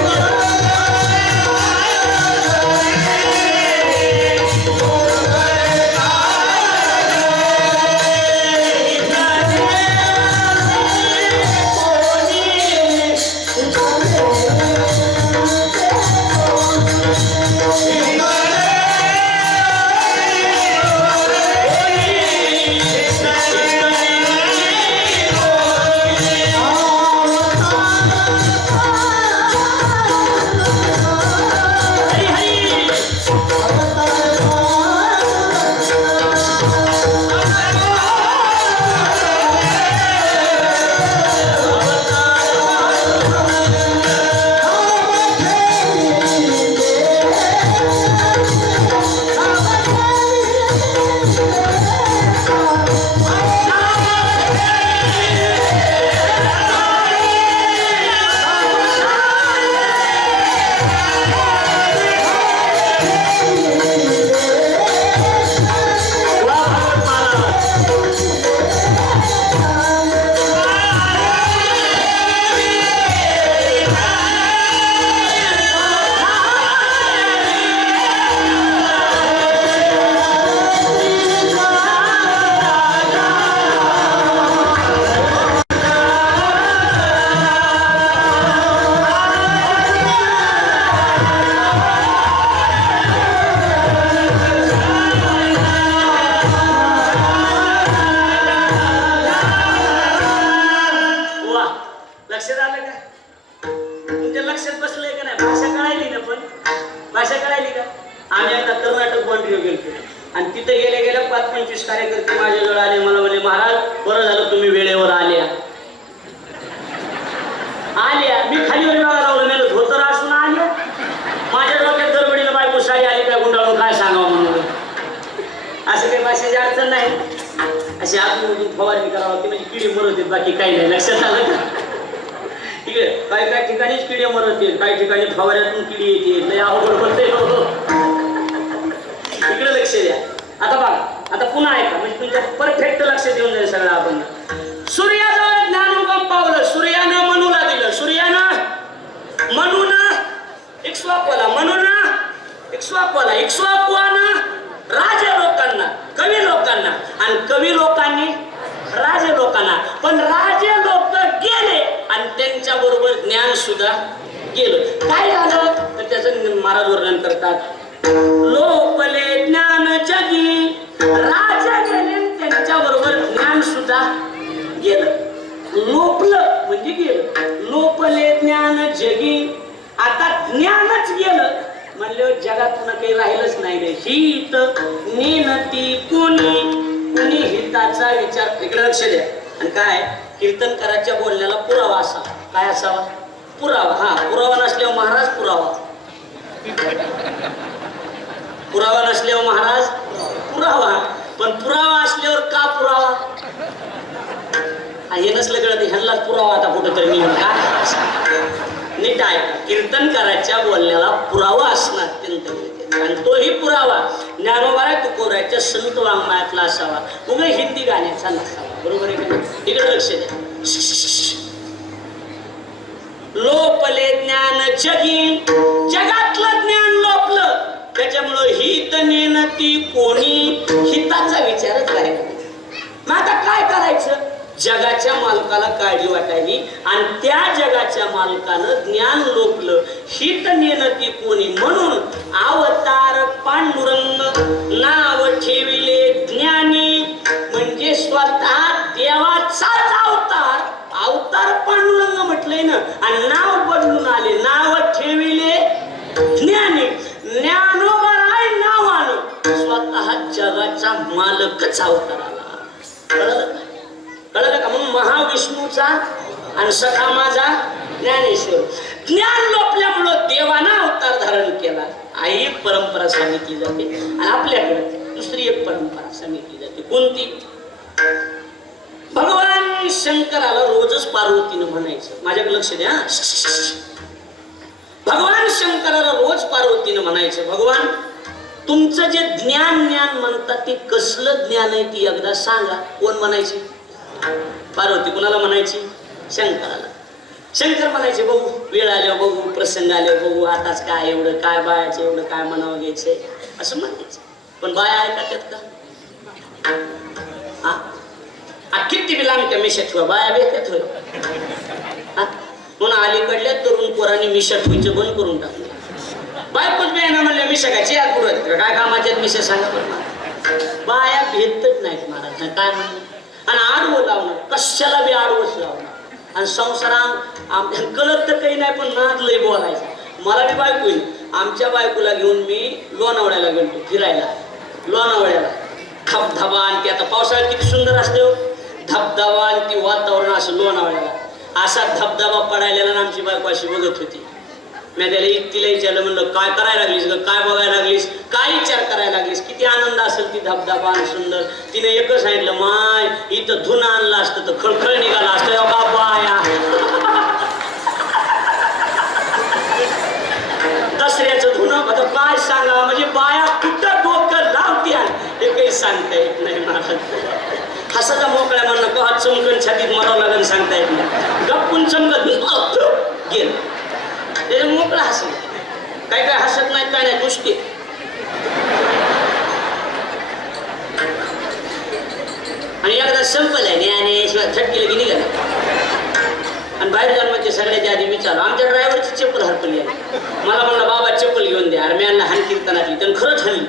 लक्षात आलं का? तुमच्या लक्षात बसलंय का नाही? भाषा कळायली ना? पण भाषा कळायली का? आम्ही एकदा कर्नाटक बाउंड्रीवर गेलो आणि तिथे गेल्या 5-25 कार्यकर्ते माझ्याजवळ आले. मला म्हणे, महाराज बरं झालं तुम्ही वेळेवर आल्या. मी खाली बघायला लावलं, मेलं धोतर असून आल्या. माझ्या डोक्यात गडबडीनं बायको साडी आली काय गुंडाळून काय सांगावं म्हणून. असं काही भाषेची अडचण नाही. अशी आतून फवारणी करावं ती म्हणजे किडी मरत येत, बाकी काही नाही. लक्षात आलं का? ठीक आहे. काही ठिकाणीच किडे मरत येत, काही ठिकाणी फवाऱ्यातून किडी येते. लय अवघड होते. इकडे लक्ष द्या. आता बघा, आता पुन्हा ऐका म्हणजे तुमच्या परफेक्ट लक्षात येऊन जाईल सगळं. आपण सूर्याजवळ ज्ञान उगम पावलं. सूर्यानं मनूला दिलं. सूर्यानं मनून इक्ष्वाकुला, म्हणून इक्ष्वाकुला, इक्ष्वाकुआनं राजे लोकांना, कवी लोकांना, आणि कवी लोकांनी राजे लोकांना. पण राजे लोक गेले आणि त्यांच्या बरोबर ज्ञान सुद्धा गेलं. काय झालं तर त्याचं महाराज वर्णन करतात. लोपले ज्ञान जगी, राजा गेले त्यांच्या बरोबर ज्ञान सुद्धा गेलं. लोपलं म्हणजे गेलं. लोपले ज्ञान जगी, आता ज्ञानच गेलं म्हणल्यावर जगात पुन्हा काही राहिलंच नाही. हित नेनती कोणी हिताचा विचार. इकडे लक्ष द्या. आणि काय कीर्तनकाराच्या बोलण्याला पुरावा असावा. काय असावा? पुरावा. हा, पुरावा नसल्यावर महाराज पुरावा. पुरावा नसल्यावर महाराज पुरावा. पण पुरावा असल्यावर का पुरावा? हे नसलं कळत ह्यांना पुरावा आता कुठंतरी निघून का. नीट आहे. कीर्तनकाराच्या बोलण्याला पुरावा असणं अत्यंत गरजेचं. आणि तोही पुरावा ज्ञानोबा तुकोबाराच्या संत वाङ्मयातला असावा. उगा हिंदी गाण्याचा नसावा. बरोबर आहे का? इकडे लक्ष द्या. लोपले ज्ञान जगी, जगातलं ज्ञान लोपलं. त्याच्यामुळं हित नेनती कोणी, हिताचा विचारच राहिला. मग आता काय करायचं? जगाच्या मालकाला काळजी वाटायली आणि त्या जगाच्या मालकानं ज्ञान लोकलं. हित नेनती कोणी, म्हणून अवतार पांडुरंग नाव ठेविले ज्ञानी. म्हणजे स्वतः देवाचाच अवतार, अवतार पांडुरंग म्हटलंय ना, आणि नाव बदलून आले. नाव ठेविले ज्ञानी. ज्ञानोबराय नावानं स्वतः जगाचा मालकच अवतार आला. कळलं का? कळलं का? म्हणून महाविष्णूचा आणि सखा माझा ज्ञानेश्वर. ज्ञान लोपल्यामुळं देवानं अवतार धारण केला. आई परंपरा सांगितली जाते. आणि आपल्याकडे दुसरी एक परंपरा सांगितली जाते. कोणती? भगवान शंकराला रोजच पार्वतीनं म्हणायचं. माझ्याकडे लक्ष द्या. भगवान शंकराला रोज पार्वतीनं म्हणायचं, भगवान तुमचं जे ज्ञान म्हणतात ते कसलं ज्ञान आहे ती एकदा सांगा. कोण म्हणायची? पार्वती. कुणाला म्हणायची? शंकराला. शंकर म्हणायचे, बघू वेळ आल्यावर बघू, प्रसंग आल्यावर बघू, आताच काय एवढं काय बायाचं एवढं काय म्हणावं घ्यायचंय असं म्हणायचं. पण बाया ऐकतात का? हा, किती बी लांब मिशा ठेवा, बाया भेटत होय. म्हणून अलीकडल्या तरुण पोरांनी मिशा ठेवायचं बंद करून टाकलं. बायकोच बियाणं म्हणल्या मिशा काय चेअर पुरत काय कामाच्यात मिशा सांगा. बाया भेटतच नाहीत महाराज. काय म्हणलं? आणि आडवं लावणार, कशाला बी आडवंच लावणार. आणि संसारात कळत तर काही नाही, पण नाद लय बोलायचं. मला बी बायको येईल. आमच्या बायकोला घेऊन मी लोणावळ्याला गेलो फिरायला. लोणावळ्याला धबधबा, आणि ते आता पावसाळ्यात किती सुंदर असते हो धबधबा, आणि ती वातावरण असं लोणावळ्याला. असा धबधबा पडायला ना आमची बायको अशी बघत होती. मी त्याला तिला विचारलं, म्हणलं काय करायला लागलीस ग, काय बघायला लागलीस, काय विचार करायला लागलीस, किती आनंद असेल ती धबधबा सुंदर. तिने एकच सांगितलं, माय इथं धुन आणलं असतं तर खळखळ निघाला असतं का बाया. दसऱ्याचं धुन आता काय सांगा, म्हणजे बाया कुठं डोकं लावत्या हे काही सांगता येत नाही महाराज. हसाचा मोकळ्या म्हणणं का चमकन छातीत मरावं लागेल सांगता येत नाही. गप्पून चमकत गेलं त्याच्या मोकळा हसत. काय काय हसत नाही, काय नाही गोष्टी. आणि एकदा संपल आहे ज्ञानेश्वर थटकीला की निघाला. आणि बाहेर जाऊन म्हणजे सगळ्याच्या आधी विचारलं, आमच्या ड्रायव्हरची चप्पल हरपली आहे. मला म्हणलं बाबा चप्पल घेऊन द्या. अरे मी यांना हानी कीर्तनातली त्यानं खरंच हल्ली.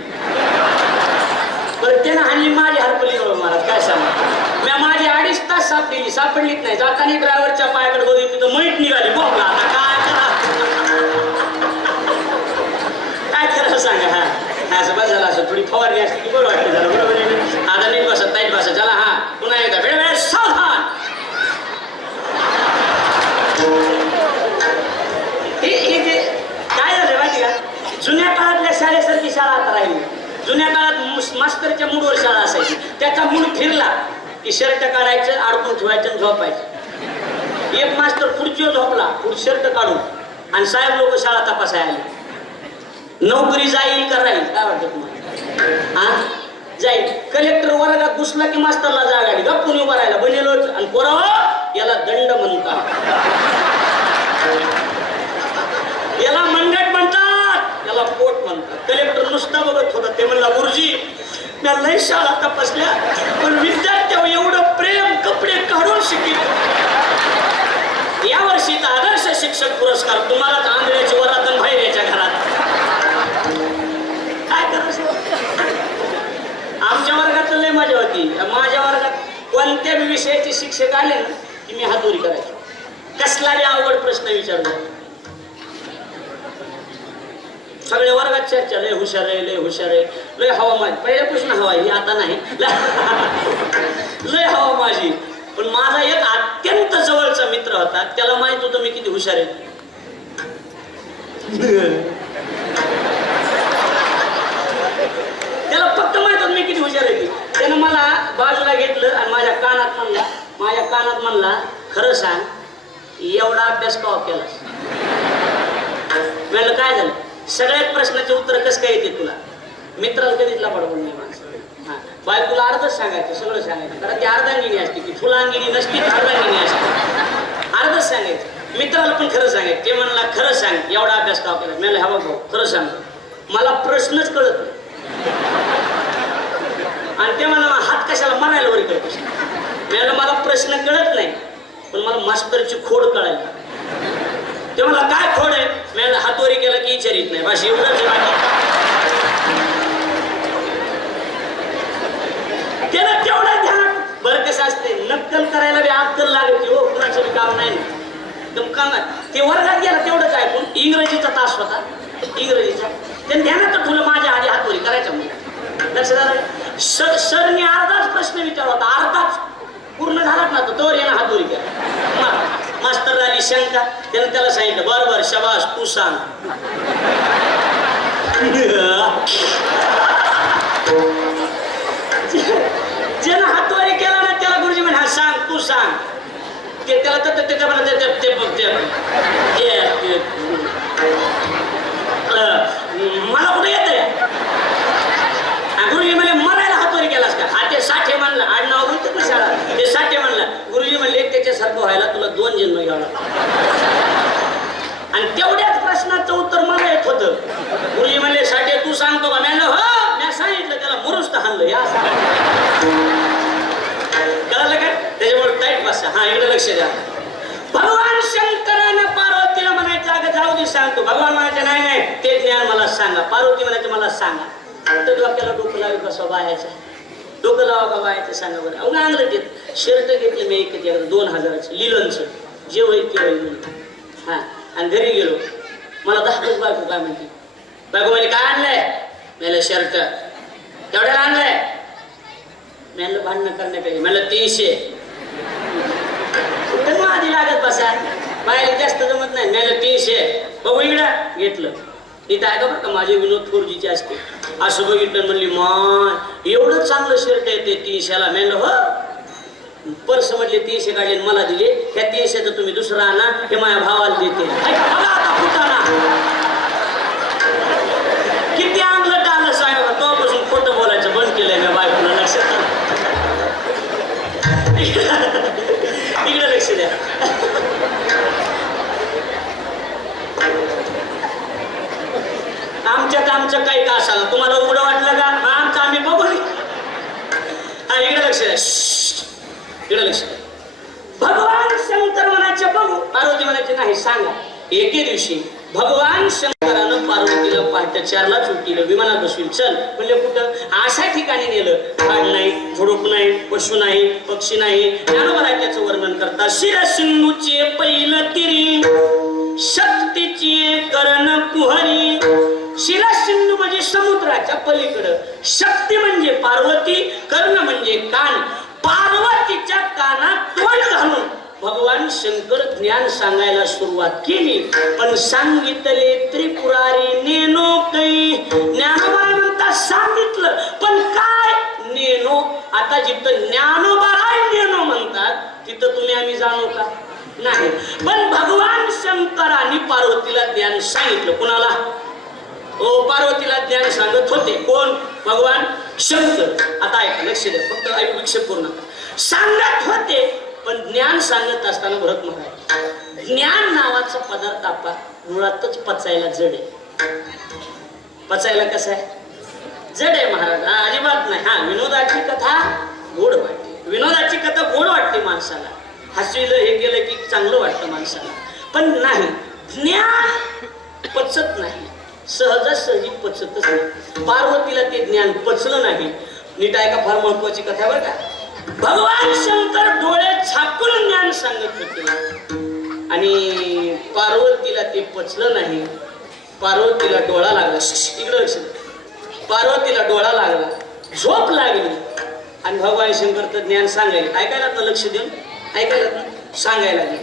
बरं त्यानं हानी माझी हरपली महाराज काय सांगा. मी माझी 2.5 तास सापडलीच नाही. जाताना ड्रायव्हरच्या पायाकडे बघितली तर मैट निघाली. बोगला आता काय करा, काय करा सांगा. हा असं बस झालं. असं थोडी फवारणी असते की बरं वाटतं झालं. बरोबर आहे. आता नीट बसत नाहीत बसत. चला हा पुन्हा एकदा वेळ वेळ सावधान. हे जे काय झालं माहिती का, जुन्या काळातल्या शाळेसारखी शाळा आता राहिली. जुन्या काळात मास्तरच्या मूडवर शाळा असायची. त्याचा मूड फिरला की शर्ट काढायचं, अडकून ठेवायचं आणि झोपायचं. एक मास्तर खुर्चीवर झोपला, पुढे शर्ट काढून, आणि साहेब लोक शाळा तपासायला आले. नोकरी जाईल का राहील काय वाटतं तुम्हाला? हा जाईल. कलेक्टर वर्गात घुसला की मास्तरला जाग आली. गप्पून उभा राहिला. बनेलो आणि पोरावं याला दंड म्हणतात, याला मंडट म्हणतात, याला पोट म्हणतात. कलेक्टर नुसता बघत होता. ते म्हणला गुरुजी मी लय शाळा तपासल्या पण विद्यार्थ्यावर एवढं प्रेम कपडे काढून शिकले. यावर्षीचा आदर्श शिक्षक पुरस्कार तुम्हालाच आंधळ्याची वरात आणि बाहेरच्या घरात. काय करायचं? आमच्या वर्गात लय मजा होती. माझ्या वर्गात कोणत्या विषयाचे शिक्षक आले ना की मी हातोरी करायचो. कसला बी अवघड प्रश्न विचारला, सगळ्या वर्गात चर्चा. लय हुशार आहे, लय हुशार आहे, लय हवा माझी. पहिल्यापासून हवा ही आता नाही. लय हवा माझी. पण माझा एक अत्यंत जवळचा मित्र होता. त्याला माहित होतं मी किती हुशार आहे. त्याला फक्त माहित होतं मी किती हुशार आहे. त्यानं मला बाजूला घेतलं आणि माझ्या कानात म्हणला खरं सांग एवढा अभ्यास का केलास? म्हणलं काय झालं? सगळ्यात प्रश्नाचे उत्तर कसं काय येते तुला? मित्राला कधीच लबाडबोल नाही माणसं. हा बायकोला अर्धच सांगायचं, सगळं सांगायचं. कारण ती अर्धांगिनी असते, ती फुलांगिनी नसती, अर्धांगिनी असते. अर्धच सांगायचं. मित्राला पण खरं सांगायचं. ते म्हणला खरं सांग एवढा अभ्यास का केला? म्हणलं हा भाऊ खरं सांग मला प्रश्नच कळत नाही. आणि ते मला हात कशाला मारायला वर करतो. म्हणलं मला प्रश्न कळत नाही पण मला मास्तरची खोड कळायला. ते मला काय खोड आहे? मी हातोरी केला की विचारित नाही. बस एवढंच. त्याला तेवढं ध्यान. बरं कसं असते नक्कल करायला बी अक्कल लागते हो. कुणाचं बी काम नाही ना. ते वर्गात गेला तेवढंच ऐकून. इंग्रजीचा तास होता, इंग्रजीचा. त्याने ध्यानात ठेवलं माझ्या आधी हातोरी करायच्या म्हणून. लक्षात आलं? सरने अर्धाच प्रश्न विचारला होता. अर्धाच पूर्ण झालाच ना तो यानं हातोरी केला. मास्तर आली शंका. त्यानं त्याला सांगितलं बरोबर शाबास तू सांग. ज्यानं हातवारी केला ना त्याला गुरुजी म्हणे हा सांग तू सांग. ते त्याला तर त्याच्या मला कुठे येत गुरुजी म्हणे मरायला हातवारी केलास का? हा ते साठे म्हणला. आडनाव होतं ना शाळा. ते साठे म्हणला. गुरुजी म्हणले त्याच्यासारखं व्हायला तुला 2 जन्म घ्यावा आणि तेवढ्याच प्रश्नाचं उत्तर मला येत होतं. गुरुजी म्हणले साठे तू सांगतो का? म्हणलं हो. मी सांगितलं त्याला मुरुस्त हाणलं. या कळलं काय? त्याच्यामुळे टाईट बसा. हा इकडे लक्ष द्या. भगवान शंकरानं पार्वतीला म्हणायचं अगं जाऊ दे सांगतो. भगवान म्हणायचं नाही नाही ते ज्ञान मला सांगा. पार्वती म्हणायचं मला सांगा. तर डोक्याला डोकं लावी कसं बायाचं डोकं लावा का बायाचं सांगा बरं. अवघं आणलं ते शर्ट घेतलं मी एक 2000चं लिलनचं. जे होईल ते होईल म्हणून. हा आणि घरी गेलो. मला 10 बायको काय म्हणते. बायको म्हणजे काय आणलंय? म्हणलं शर्ट. तेवढ्याला आणलंय? म्हणलं भांडणं करण्यापेक्षा. म्हणलं 300. मग आधी लागत बसा. बायला जास्त जमत नाही. म्हणलं 300. बघू इकडं घेतलं. इथं आहे का बरं का माझे विनोद 4Gचे असते. असं बघितलं म्हणली माय एवढं चांगलं शर्ट आहे ते 300ला. म्हणलं हो. पर्स म्हटले 300 काढले मला दिले. ह्या 300चं तुम्ही दुसरा आणा हे माझ्या भावाला देते. किती अंगलट आलं साहेब. तेव्हापासून खोटं बोलायचं बंद केलंय मी बायकोला. लक्षात इकडे लक्ष द्या. आमचं काही का असाल तुम्हाला उघडं वाटलं का? आमचं आम्ही बघू. हा इकडे लक्ष द्या. इकडे लक्ष द्या. भगवान शंकर म्हणायचे बघू. पार्वती म्हणायचे नाही सांगा. एके दिवशी भगवान शंकरानं पार्वतीला पाहिलं. पहाटे 4ला उठिलं, विमानात बसविल. चल म्हणले कुठं? अशा ठिकाणी नेलं. झाड नाही, झुडूप नाही, पशु नाही, पक्षी नाही. ज्ञानोबा त्याचं वर्णन करतात. शिरसिंधूचे पहिलं तिरी, शक्तीची करण कुहरी. शिरसिंधू म्हणजे समुद्राच्या पलीकडं, शक्ती म्हणजे पार्वती, कर्ण म्हणजे कान. पार्वतीच्या कानात तोंड घालून भगवान शंकर ज्ञान सांगायला सुरुवात केली. पण सांगितले त्रिपुरारी नेनो कै. ज्ञानोबा सांगितलं, पण काय नेनो? आता जिथं ज्ञानोबा नेनो म्हणतात तिथं तुम्ही आम्ही जाणू का? नाही. पण भगवान शंकरांनी पार्वतीला ज्ञान सांगितलं. कुणाला? ओ पार्वतीला ज्ञान सांगत होते. कोण? भगवान शंकर. आता ऐका, लक्ष द्या, फक्त ऐकू, विक्षेप पूर्ण. सांगत होते, पण ज्ञान सांगत असताना भरत महाराज, ज्ञान नावाचा पदार्थ आपला मुळातच पचायला जड आहे. पचायला कसं आहे? जड आहे महाराज. अजिबात नाही. हा, विनोदाची कथा गोड वाटते, विनोदाची कथा गोड वाटते माणसाला. हसविलं हे केलं की चांगलं वाटतं माणसाला. पण नाही, ज्ञान पचत नाही, सहजासहजी पचतच नाही. पार्वतीला ते ज्ञान पचलं नाही. नीट आहे का? फार महत्वाची कथा बरं का. भगवान शंकर डोळे झाकून ज्ञान सांगत होते आणि पार्वतीला ते पचलं नाही. पार्वतीला डोळा लागला. इकडं लक्ष द्या. पार्वतीला डोळा लागला, झोप लागली आणि भगवान शंकर तर ज्ञान सांगायला. ऐकायला ना, लक्ष देऊन ऐकायला ना, सांगायला लागले.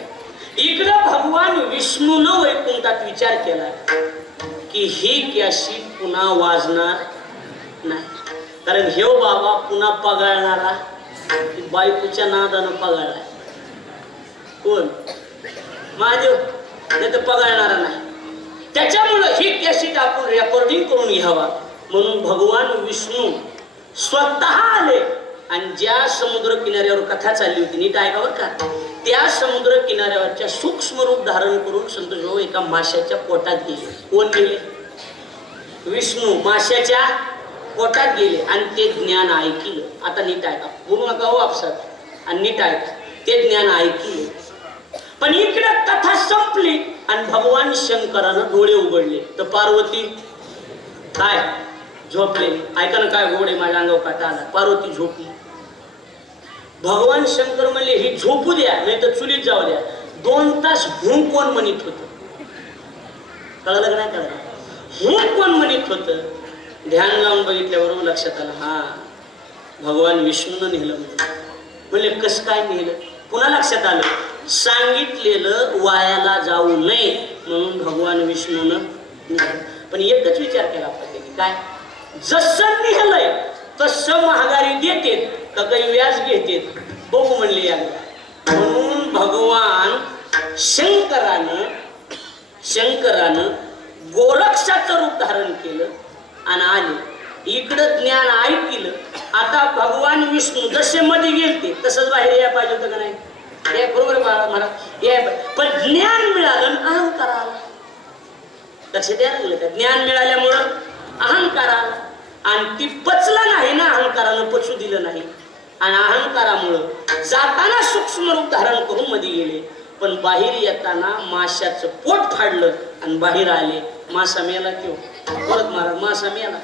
इकडं भगवान विष्णूनं वैकुंठात विचार केला की ही कॅशी पुन्हा वाजणार नाही. कारण हे बाबा पुन्हा पगाळणारा बायकोच्या नादानं पगाळला. कोण? महादेव. नाही तर पगाळणारा नाही. त्याच्यामुळं ही कॅसेट आपण रेकॉर्डिंग करून घ्यावा म्हणून भगवान विष्णू स्वतः आले आणि ज्या समुद्र किनाऱ्यावर कथा चालली होती, नीट ऐका बरं का, त्या समुद्र किनाऱ्यावरच्या सूक्ष्म रूप धारण करून संतोष भाऊ एका माशाच्या पोटात गेले. कोण गेले? विष्णू माशाच्या पोटात गेले आणि ते ज्ञान ऐकलं. आता नीट ऐका, बोलू नका हो आपसात, आणि नीट ऐका. ते ज्ञान ऐकलं. पण इकडे कथा संपली आणि भगवान शंकरानं डोळे उघडले तर पार्वती काय झोपलेली. ऐका ना, काय गोडे माझ्या अंगावर काटा आला. पार्वती झोपली. भगवान शंकर म्हणले ही झोपू द्या, नाही तर चुलीत जाऊ द्या. 2 तास हूं कोण म्हणत होत? कळलं का नाही कळलं? हूं कोण म्हणत होत? ध्यान लावून बघितल्याबरोबर लक्षात आलं, हा भगवान विष्णूनं नेलं. म्हणले कसं काय नेलं? पुन्हा लक्षात आलं, सांगितलेलं वायाला जाऊ नये म्हणून भगवान विष्णूनं नेलं. पण एकच विचार केला पाहिजे, काय? जसं नेलंय तसं महागारी देते का काही व्याज घेते? बघू म्हणले याला. म्हणून भगवान शंकरानं गोरक्षाचं रूप धारण केलं आणि आले. इकडं ज्ञान ऐकलं. आता भगवान विष्णू जसे मध्ये गेलते तसंच बाहेर यायला पाहिजे होतं का नाही? बरोबर मला पण ज्ञान मिळालं, अहंकार आला. लक्षात द्यायला लागलं का? ज्ञान मिळाल्यामुळं अहंकार आला आणि ती पचलं नाही ना, अहंकारानं पचू दिलं नाही. आणि अहंकारामुळं जाताना सूक्ष्म रूप धारण करून मध्ये गेले, पण बाहेर येताना माशाचं पोट फाडलं आणि बाहेर आले. मासा मेला किंवा परत महाराज मासा मेला.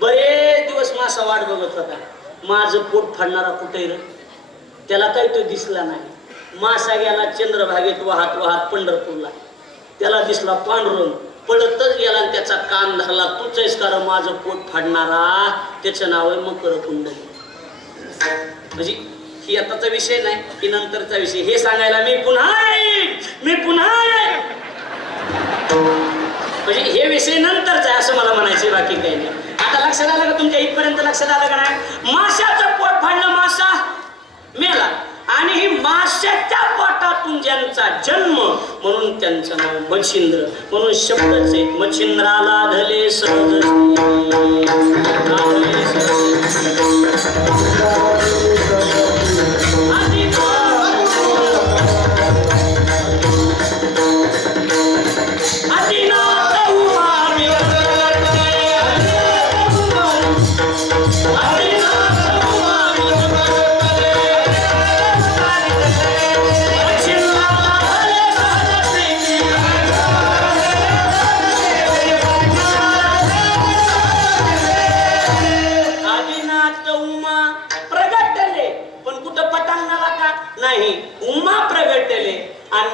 बरेच दिवस मासा वाट बघत होता. माझं पोट फाडणारा कुठे रे? त्याला काही तो दिसला नाही. मासा गेला चंद्रभागेत वाहत वाहत पंढरपूरला. त्याला दिसला पांडुरंग, पळतच गेला आणि त्याचा कान धरला. तूच आहेस का माझं पोट फाडणारा? त्याचं नाव आहे मकर कुंडली. म्हणजे ही आताचा विषय नाही, की नंतरचा विषय. हे सांगायला मी पुन्हा येईन. म्हणजे हे विषय नंतरचा आहे असं मला म्हणायचे, बाकी काही नाही. आता लक्षात आलं का? तुमच्या इथपर्यंत लक्षात आलं का नाही? माशाचं पोट फाडलं, मासा मेला आणि ही माशाच्या पोटातून ज्यांचा जन्म म्हणून त्यांचं नाव मच्छिंद्र. म्हणून शब्दच आहे, मच्छिंद्राला धले सहज.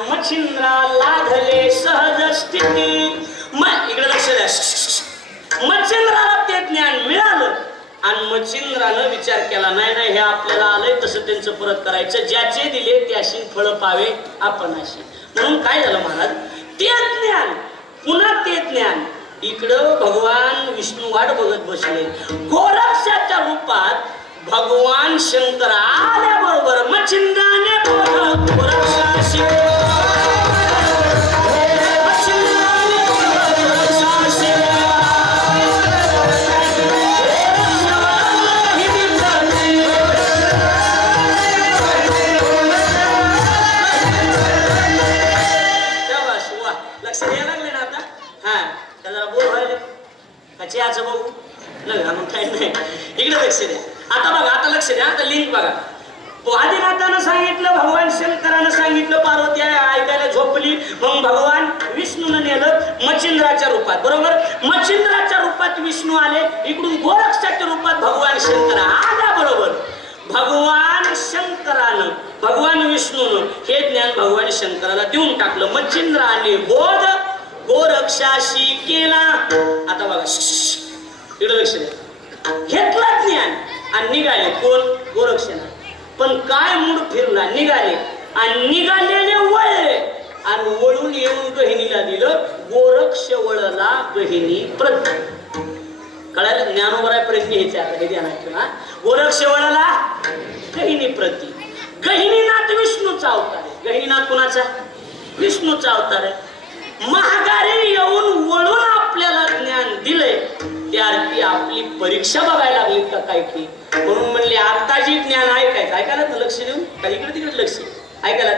मच्छिंद्रा लाधले सहज स्थिती. मग इकडे लक्ष द्या. मच्छिंद्राला ते ज्ञान मिळालं आणि मच्छिंद्रानं विचार केला नाही नाही हे आपल्याला आलंय तसं त्यांचं परत करायचं. ज्याचे दिले त्याशी फळ पावे आपण अशी. म्हणून काय झालं महाराज, ते ज्ञान पुन्हा ते ज्ञान इकडं भगवान विष्णू वाट बघत बसले. गोरक्षाच्या रूपात भगवान शंकर आल्याबरोबर मच्छिंद्राने गोरक्षाशी याचं बघू मग काही नाही. इकडे लक्ष द्या. आता बघा, आता लक्ष द्या. आता लिंक बघा. आदिनाथानं सांगितलं, भगवान शंकरानं सांगितलं, पार्वती ऐकायला झोपली. मग भगवान विष्णूनं नेलं मच्छिंद्राच्या रूपात. बरोबर, मच्छिंद्राच्या रूपात विष्णू आले. इकडून गोरक्षाच्या रूपात भगवान शंकर आल्याबरोबर भगवान शंकरानं भगवान विष्णूनं हे ज्ञान भगवान शंकराला देऊन टाकलं. मच्छिंद्राने बोध गोरक्षाशी केला. आता बघा, इकडे लक्ष द्या. घेतलं ज्ञान आणि निघाले. कोण? गोरक्षाने. पण काय मूड फिरला, निघाले आणि निघालेले वळले आणि वळून येऊन गहिनीला दिलं. गोरक्ष वळला गहिनी प्रति. कळायला? ज्ञानोबरापर्यंत घ्यायचं आता हे ध्यानात ठेवा. गोरक्ष वळला गहिनी प्रति. गहिनीनाथ विष्णूचा अवतार आहे. गहिनीनाथ कुणाचा? विष्णूचा अवतार आहे. महागारी येऊन वळून आपल्याला ज्ञान दिलंय. त्यार्थी आपली परीक्षा बघायला लागली का काय की. म्हणून म्हणले आता जी ज्ञान ऐकायचं, ऐकायला तर लक्ष देऊन काही इकडे तिकडे लक्ष ऐकायला.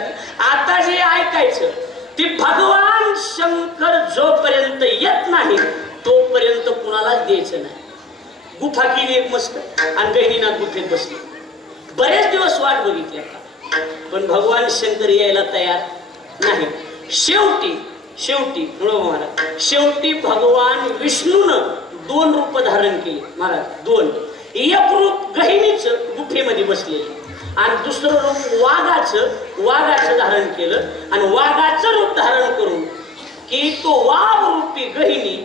आता जे ऐकायचं ते भगवान शंकर जोपर्यंत येत नाही तोपर्यंत कुणालाच द्यायचं नाही. गुफा केली एक मस्त आणि गहिनीनाथ गुफेत बसली. बरेच दिवस वाट बघितली पण भगवान शंकर यायला तयार नाही. शेवटी भगवान विष्णूनं 2 रूप धारण केले महाराज. 2. एक रूप गहिनीचं गुफेमध्ये बसलेले आणि दुसरं रूप वाघाचं धारण केलं. आणि वाघाचं रूप धारण करून की तो वाघ रूपी गहिनी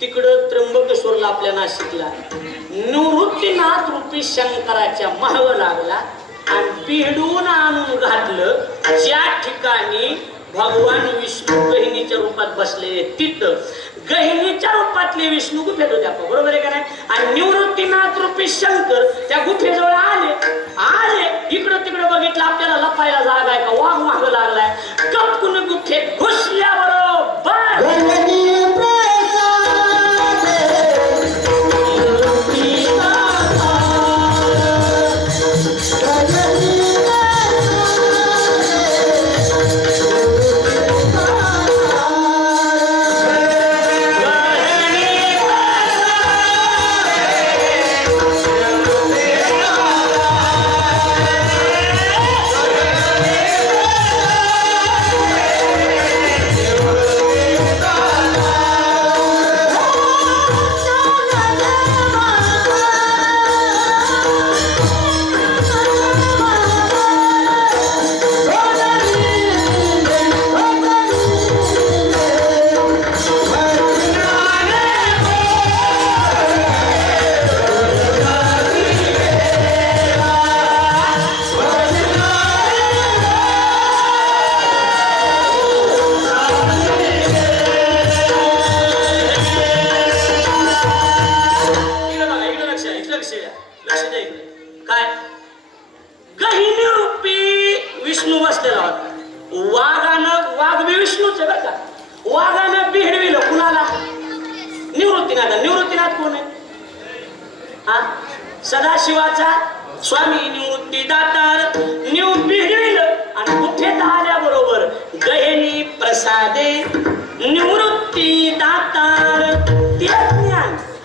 तिकडं त्र्यंबकेश्वरला आपल्या नाशिकला निवृत्तीनाथ रूपी शंकराच्या महाग लागला आणि पिढून आणून घातलं. ज्या ठिकाणी भगवान विष्णू गहिनीच्या रूपात बसले तिथं गहिनीच्या रूपातले विष्णू गुफेत होते. बरोबर आहे का नाही? आणि निवृत्तीनाथ रूपी शंकर त्या गुफेजवळ आले. इकडं तिकडं बघितलं आपल्याला लपायला जागा आहे का? वाघ माग लागलाय. गपकुन गुफेत घुसल्याबरोबर निवृत्तीनाथ कोण आहे? सदाशिवाचा स्वामी निवृत्ती दातार भिडविल आणि गुफेत आल्याबरोबर गहिनी प्रसादे निवृत्ती दातार.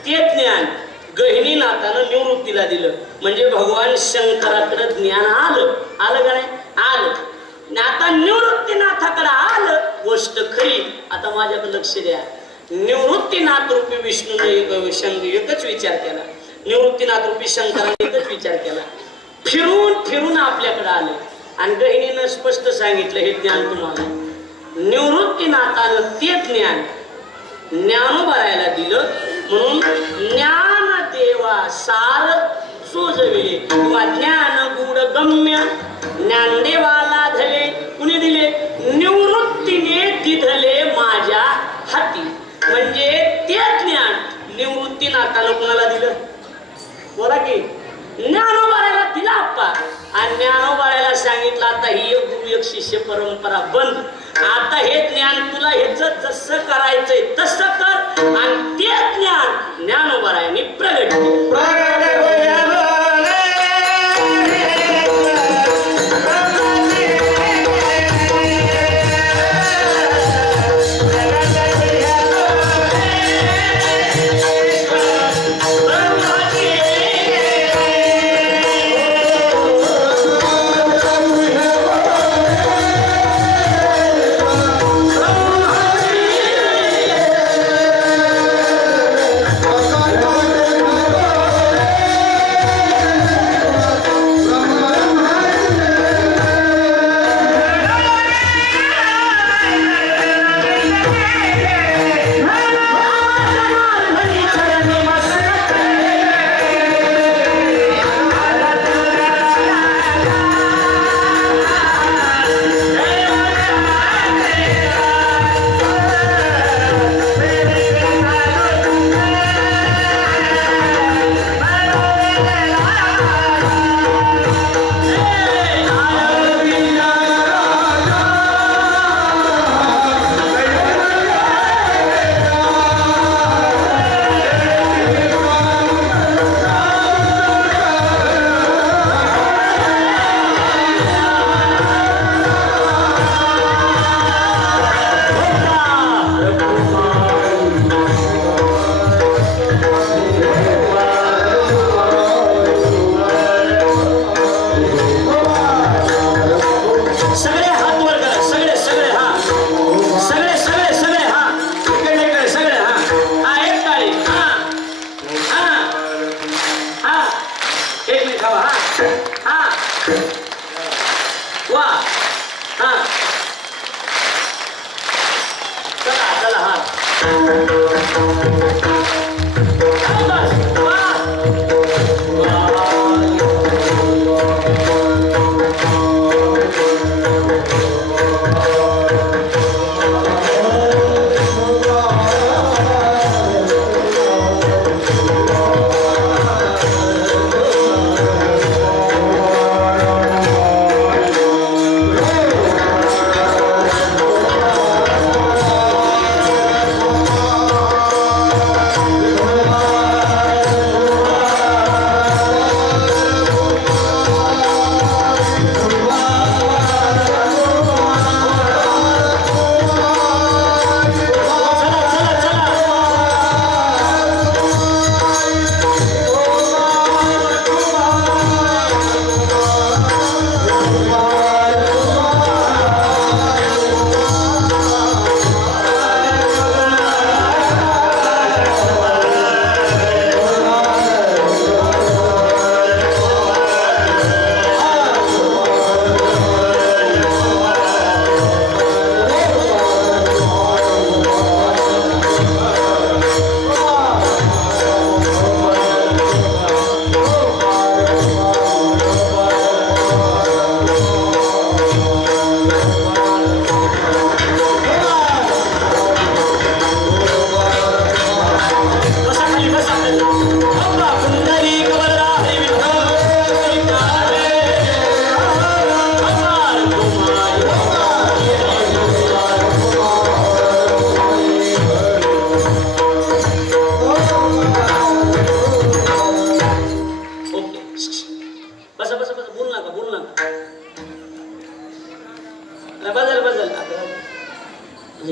ते ज्ञान गहिनीनाथानं निवृत्तीला दिलं. म्हणजे भगवान शंकराकडे ज्ञान आलं का नाही? आलं. आता निवृत्तीनाथाकडे आलं. गोष्ट खरी. आता माझ्याकडे लक्ष द्या. निवृत्तीनाथ रूपी विष्णूने एकच विचार केला. निवृत्तीनाथ रूपी शंकराने एकच विचार केला. फिरून आपल्याकडे आले आणि गहिनीनं स्पष्ट सांगितलं हे ज्ञान तुम्हाला निवृत्ती नातानं ते ज्ञान ज्ञानोबारायला दिलं म्हणून ज्ञान देवा सार सोजविले किंवा ज्ञान गुड गम्य ज्ञानदेवाला धले कुणी दिले निवृत्तीने दिधले माझ्या हाती म्हणजे ते ज्ञान निवृत्ती नातानं कुणाला दिलं बोला की ज्ञानोबारायला दिला आप्पा आणि ज्ञानोबारायला सांगितलं आता ही एक गुरु एक शिष्य परंपरा बंद आता हे ज्ञान तुला हेच जसं करायचंय तसं कर आणि ते ज्ञान ज्ञानोबारायने प्रगट केलं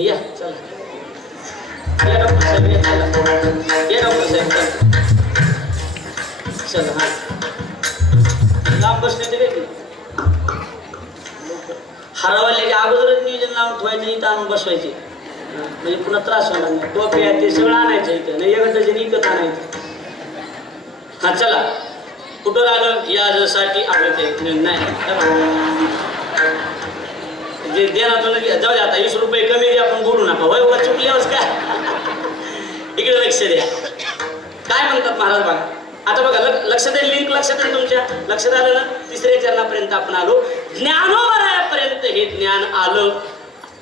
या चला या डॉक्टर साहेब या चला या डॉक्टर साहेब चला चला हा लांब बसले ते काय हरवल्याच्या अगोदरच नियोजन लावून ठेवायचं इथं आणून बसवायचे म्हणजे पुन्हा त्रास होणार नाही टोपे ते सगळं आणायचं इथं नाही एका डझन इकत आणायचं हा चला कुठं आलं यासाठी आपलं ते नाही जे देणार जाऊ दे आता 20 रुपये कमी दे आपण द्या. काय म्हणतात महाराज बघा. आता बघा लक्षात आहे, लिंक लक्षात आहे तुमच्या, लक्षात आलं ना. तिसऱ्या चरणापर्यंत आपण आलो. ज्ञानोबरायापर्यंत हे ज्ञान आलं.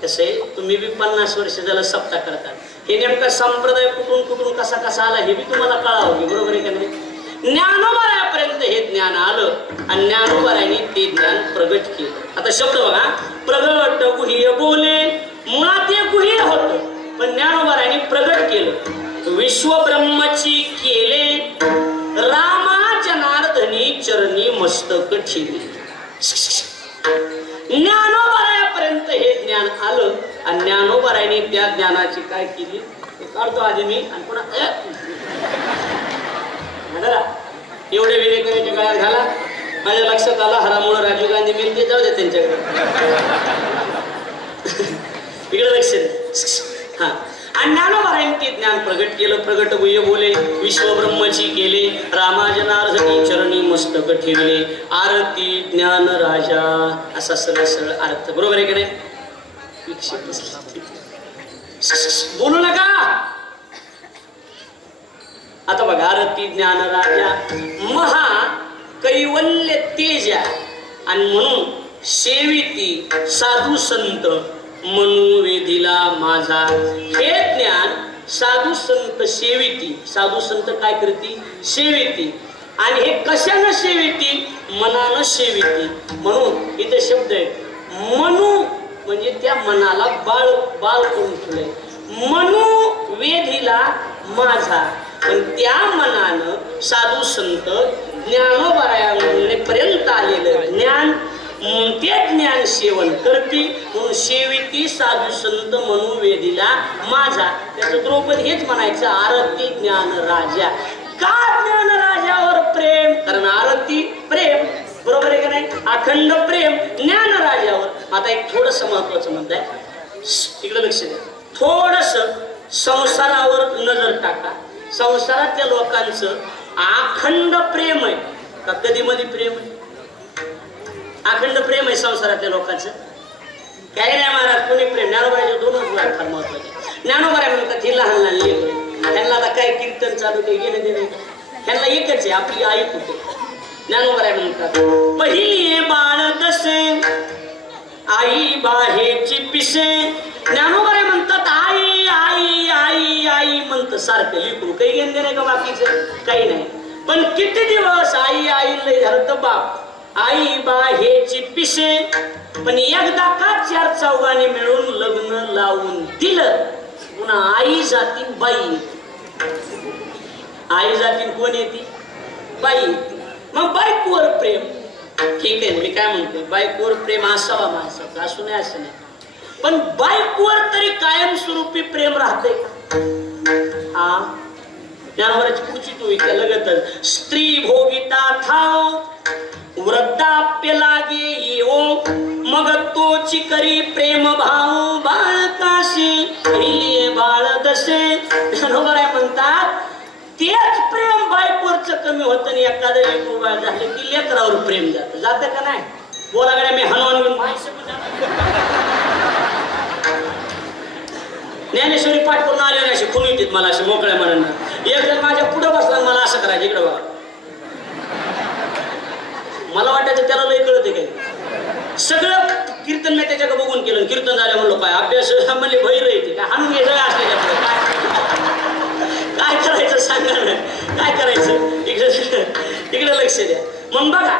कसं आहे, तुम्ही बी 50 वर्ष झालं सप्ताह करतात. हे नेमका संप्रदाय कुठून कुठून कसा कसा आला हे बी तुम्हाला कळावं, बरोबर आहे का नाही. ज्ञानोबरायापर्यंत हे ज्ञान आलं आणि ज्ञानोबरायांनी ते ज्ञान प्रगट केलं. आता शब्द बघा, प्रगट गुह्य बोले, मुळात ते गुह्य होतं पण ज्ञानोबरायांनी प्रगट केलं. विश्वब्रह्मची केले, रामा जनार्दनी चरणी मस्तक ठेवले. ज्ञानोबरायापर्यंत हे ज्ञान आलं आणि ज्ञानोबरायांनी त्या ज्ञानाची काय केली काढतो आधी मी आणि पुन्हा एवढे विवेकाच्या काळात घाला. माझ्या लक्षात आला हरामुळे राजीव गांधी मिळते, जाऊ दे त्यांच्याकडे. इकडे लक्ष द्या. हा, आणि ज्ञानोबरायांनी ते ज्ञान प्रगट केलं. प्रगट गुह्य बोले, विश्वब्रह्मची केले, रामाजनार्दनी चरणी मस्तक ठेवले. आरती ज्ञान राजा, असा सरळ सरळ अर्थ, बरोबर आहे का नाही. बोलू नका. आता बघा, आरती ज्ञान राजा महा कैवल्य तेजा आणि म्हणून सेविती साधू संत मनोवेधीला माझा. हे ज्ञान साधू संत सेविती. साधू संत काय करती? सेविती. आणि हे कशानं सेविती? मनानं सेविती. म्हणून इथे शब्द आहे मनु, म्हणजे त्या मनाला बाळ बाळ करून ठेवलंय. मनु वेधीला माझा. पण त्या मनानं साधू संत ज्ञानोबरायांपर्यंत आलेलं ज्ञान, ते ज्ञान सेवन करते. म्हणून सेविती साधू संत मनोवेधीला माझा. त्याचं द्रौपदी हेच म्हणायचं, आरती ज्ञान राजा. का ज्ञान राजावर प्रेम? कारण आरती प्रेम, बरोबर आहे का नाही. अखंड प्रेम ज्ञान राजावर. आता एक थोडस महत्वाचं म्हणत आहे, इकडे लक्ष द्या. थोडस संसारावर नजर टाका. संसारातल्या लोकांचं अखंड प्रेम आहे का कधी मध्ये प्रेम आहे? अखंड प्रेम आहे संसारातल्या लोकांचं. काही नाही महाराज, कोणी प्रेम. ज्ञानोबराच्या दोनच गोष्टी फार महत्वाच्या. ज्ञानोबराय म्हणतात ही लहान लहान लेकरं, ह्यांना आता काय कीर्तन चालू काही घेणं देणं, ह्यांना एकच आहे आपली आई कुठे. ज्ञानोबराय म्हणतात पहिली बाळ कसे आई बाहेरची पिसे. ज्ञानोबराय म्हणतात आई आई आई आई म्हणतं सारखं लिकरू. काही घेणं देणं का बाकीचं? काही नाही. पण किती दिवस आई आई लय झालं तर बाप आई बा हेची पिसे. पण एकदा का 4 चौघाने मिळून लग्न लावून दिलं, पुन्हा आई जाती बाई. आई जाती कोण येते? बाई. मग बायकोवर प्रेम. ठीक आहे, मी काय म्हणतो, बायकोवर प्रेम असावा माणसाचं, असू नये असं नाही. पण बायकोवर तरी कायमस्वरूपी प्रेम राहते. हा, ज्ञानोबराची पुढची तो इथे लगतच. स्त्री भोगिता थाव वृद्धाप्य लागे येओ, मग तोची करी प्रेम भाव बाळकाशी पहिले बाळ दसे. ज्ञानोबराय म्हणतात तेच प्रेम बायकोवरचं कमी होतं आणि एखादं लेकरू बाळ झालं की लेकरावर प्रेम जातं. जातं का नाही? बोला गड्या, मी हनुमान ज्ञानेश्वरी पाठ करून आले नाही, अशी खून येतात मला, असे मोकळ्या मनानं. एक जण माझ्या पुढे बसला, मला असं करायचं, इकडे बघा. मला वाटायचं त्याला लय कळते काही. सगळं कीर्तन मी त्याच्याकडे बघून केलं. कीर्तन झालं म्हणलो काय अभ्यास म्हणले भैर येते काय हाणून घ्यायचं असले काय करायचं सांगा ना, काय करायचं. इकडे लक्ष द्या. मग बघा,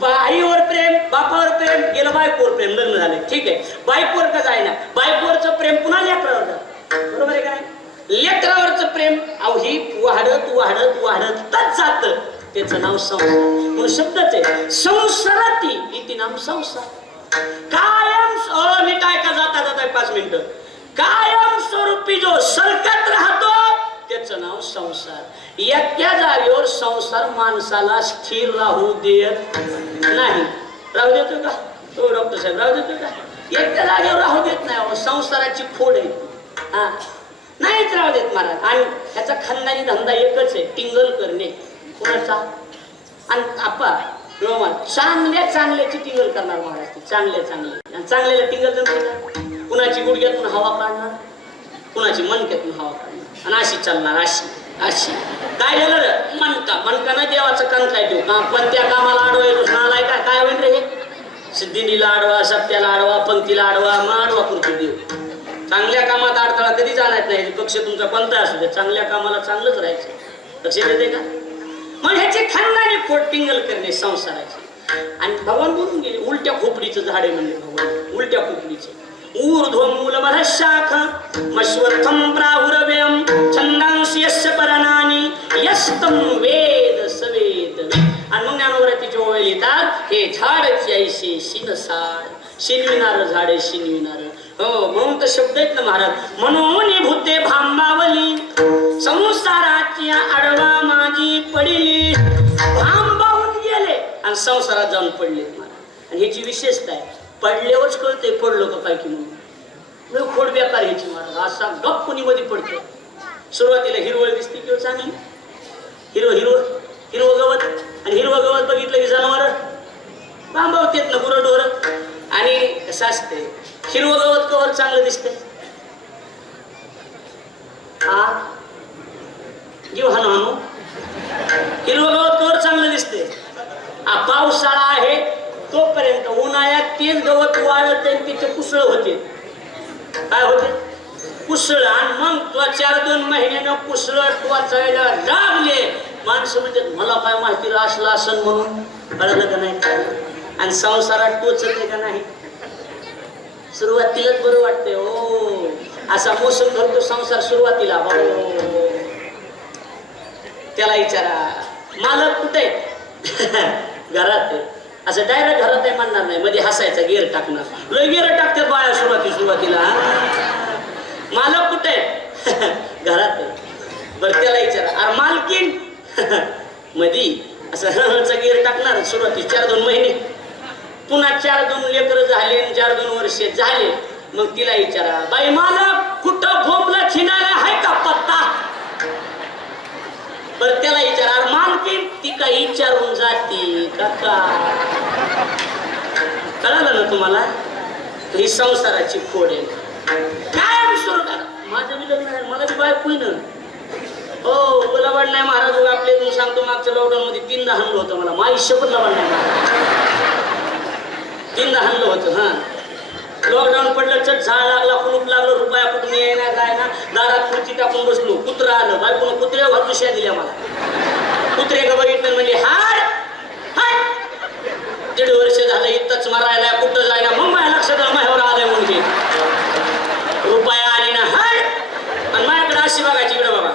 बाईवर प्रेम, बापावर प्रेम गेलं, बायकोवर प्रेम, लग्न झालं, ठीक आहे. बायकोवर का जायना, बायकोवरचं प्रेम पुन्हा लेकरावर जात, बरोबर आहे का नाही. लेकरावरचं प्रेम अवही वाढत वाढत वाढतच जात. त्याचं नाव संसार. म्हणून शब्दच आहे संसाराती इति नाम संसार. कायम नीट ऐका, जाता जाता 5 मिनिटं. कायम स्वरूपी जो सरकत राहतो त्याचं नाव संसार. त्या जागेवर संसार माणसाला स्थिर राहू देत नाही. राहू देतो का तो डॉक्टर साहेब? राहू देतो का? त्या जागेवर राहू देत नाही. संसाराची खोड आहे, हा, नाहीच राहू देत महाराज. आणि ह्याचा खानदानी धंदा एकच आहे, टिंगल करणे. कोणाचा? आणि आपा चांगल्या चांगल्याची टिंगल करणार महाराज. चांगल्या चांगल्या आणि चांगल्याला टिंगल जमते का? कुणाची गुडघ्यातून हवा काढणार, कुणाची मनक्यातून हवा काढणार आणि अशी चालणार अशी अशी. काय झालं रे मनकानं देवाचं कान काय देऊ का पण त्या कामाला आडवाय नालाय काय काय होईल रे हे सिद्धीला आडवा सत्याला आडवा पंक्तीला आडवा मग आडवा करतो देव. चांगल्या कामात अडथळा कधी जाणार नाही. पक्ष तुमचा कोणता असू दे चांगल्या कामाला चांगलंच राहायचं. लक्षात येते का. मग ह्याची खानदानी पोटिंगल करणे संसाराची. आणि भगवान बोलून गेले उलट्या खोपडीचं झाड आहे म्हणजे भगवान उलट्या खोपडीचं. ऊर्ध्वमूलमधः शाखा मश्वर्थम प्राहुरव्ययम छंदांसी यस्य परनानि यस्तम वेद सवेद. आणि मग ज्ञानोबरातीच्या ओळ लिहितात हे झाडच ऐसे शिनसाळ शिनविणार झाड शिनविणार. हो म्हणून तर शब्द आहेत ना महाराज म्हणून भूते भांबावली संसाराची आडवा माझी पडली. भांबावून गेले आणि संसारात जाऊन पडले महाराज. आणि ह्याची विशेषता आहे पडल्यावरच कळते पडलो का काय की म्हणून खोड बेकार ह्याची महाराज. असा गप कोणी मध्ये पडतो. सुरुवातीला हिरवळ दिसते किंवा चांगली हिरवं गवत आणि हिरवं गवत बघितलं की जनावर बांबावतेत ना गुरंढोर. आणि कसं असते हिरवं गवत कवर चांगलं दिसते हा जीव हाणू हाणू हिरवं गवत कवर चांगलं दिसते. पावसाळा आहे तोपर्यंत उन्हाळ्यात तेच गवत वाळत तिचे कुसळ होते. काय होते कुसळ. आणि मग 4-2 महिन्यानं कुसळ टोचायला लागले माणसं म्हणजे मला काय माहिती असलं असं म्हणून कळलं का नाही. आणि संसारात टोचत का नाही. सुरुवातीलाच बरं वाटतंय हो असा मोसम धरतो संसार सुरुवातीला. हो त्याला विचारा मालक कुठे घरात आहे असं डायरेक्ट घरात आहे म्हणणार नाही. मध्ये हसायचा गेअर टाकणार लय गेअर टाकतात बाया सुरुवातीला. मालक कुठे घरात आहे. बरं त्याला विचारा अरे मालकीन मधी असं गेअर टाकणार सुरुवाती 4-2 महिने. पुन्हा 4-2 लेकर झाले 4-2 वर्ष झाले मग तिला विचारा बाई मालक कुठं भोपला छिनाला आहे का पत्ता. बरं त्याला विचारा मालकीन ती काही विचारून जाते का. कळालं ना तुम्हाला. ही संसाराची फोड आहे. काय सुरू करा माझं बी लग्न आहे मला बी बायको ना. हो मला वाढ नाही महाराज आपले तुम्ही सांगतो मागच्या लॉकडाऊन मध्ये 3दा हाणलं होतं मला माझी शपथ वाढ नाही 3दा हाणलं होतं. हा लॉकडाऊन पडलं चट झाड लागला कुलूप लागलं रुपया कुठून येणार काय ना दारात खुर्ची टाकून बसलो कुत्रा आलं बायकोनं कुत्र्या घालून शिया दिल्या मला. कुत्रे का बघितलं म्हणजे हाड हाड 1.5 वर्ष झालं इतकंच मारायला कुठं जायला मग माझ्या लक्षात माझ्यावर आलंय म्हणजे रुपया आली ना हाड आणि माझ्याकडे अशी बघायची इकडे बाबा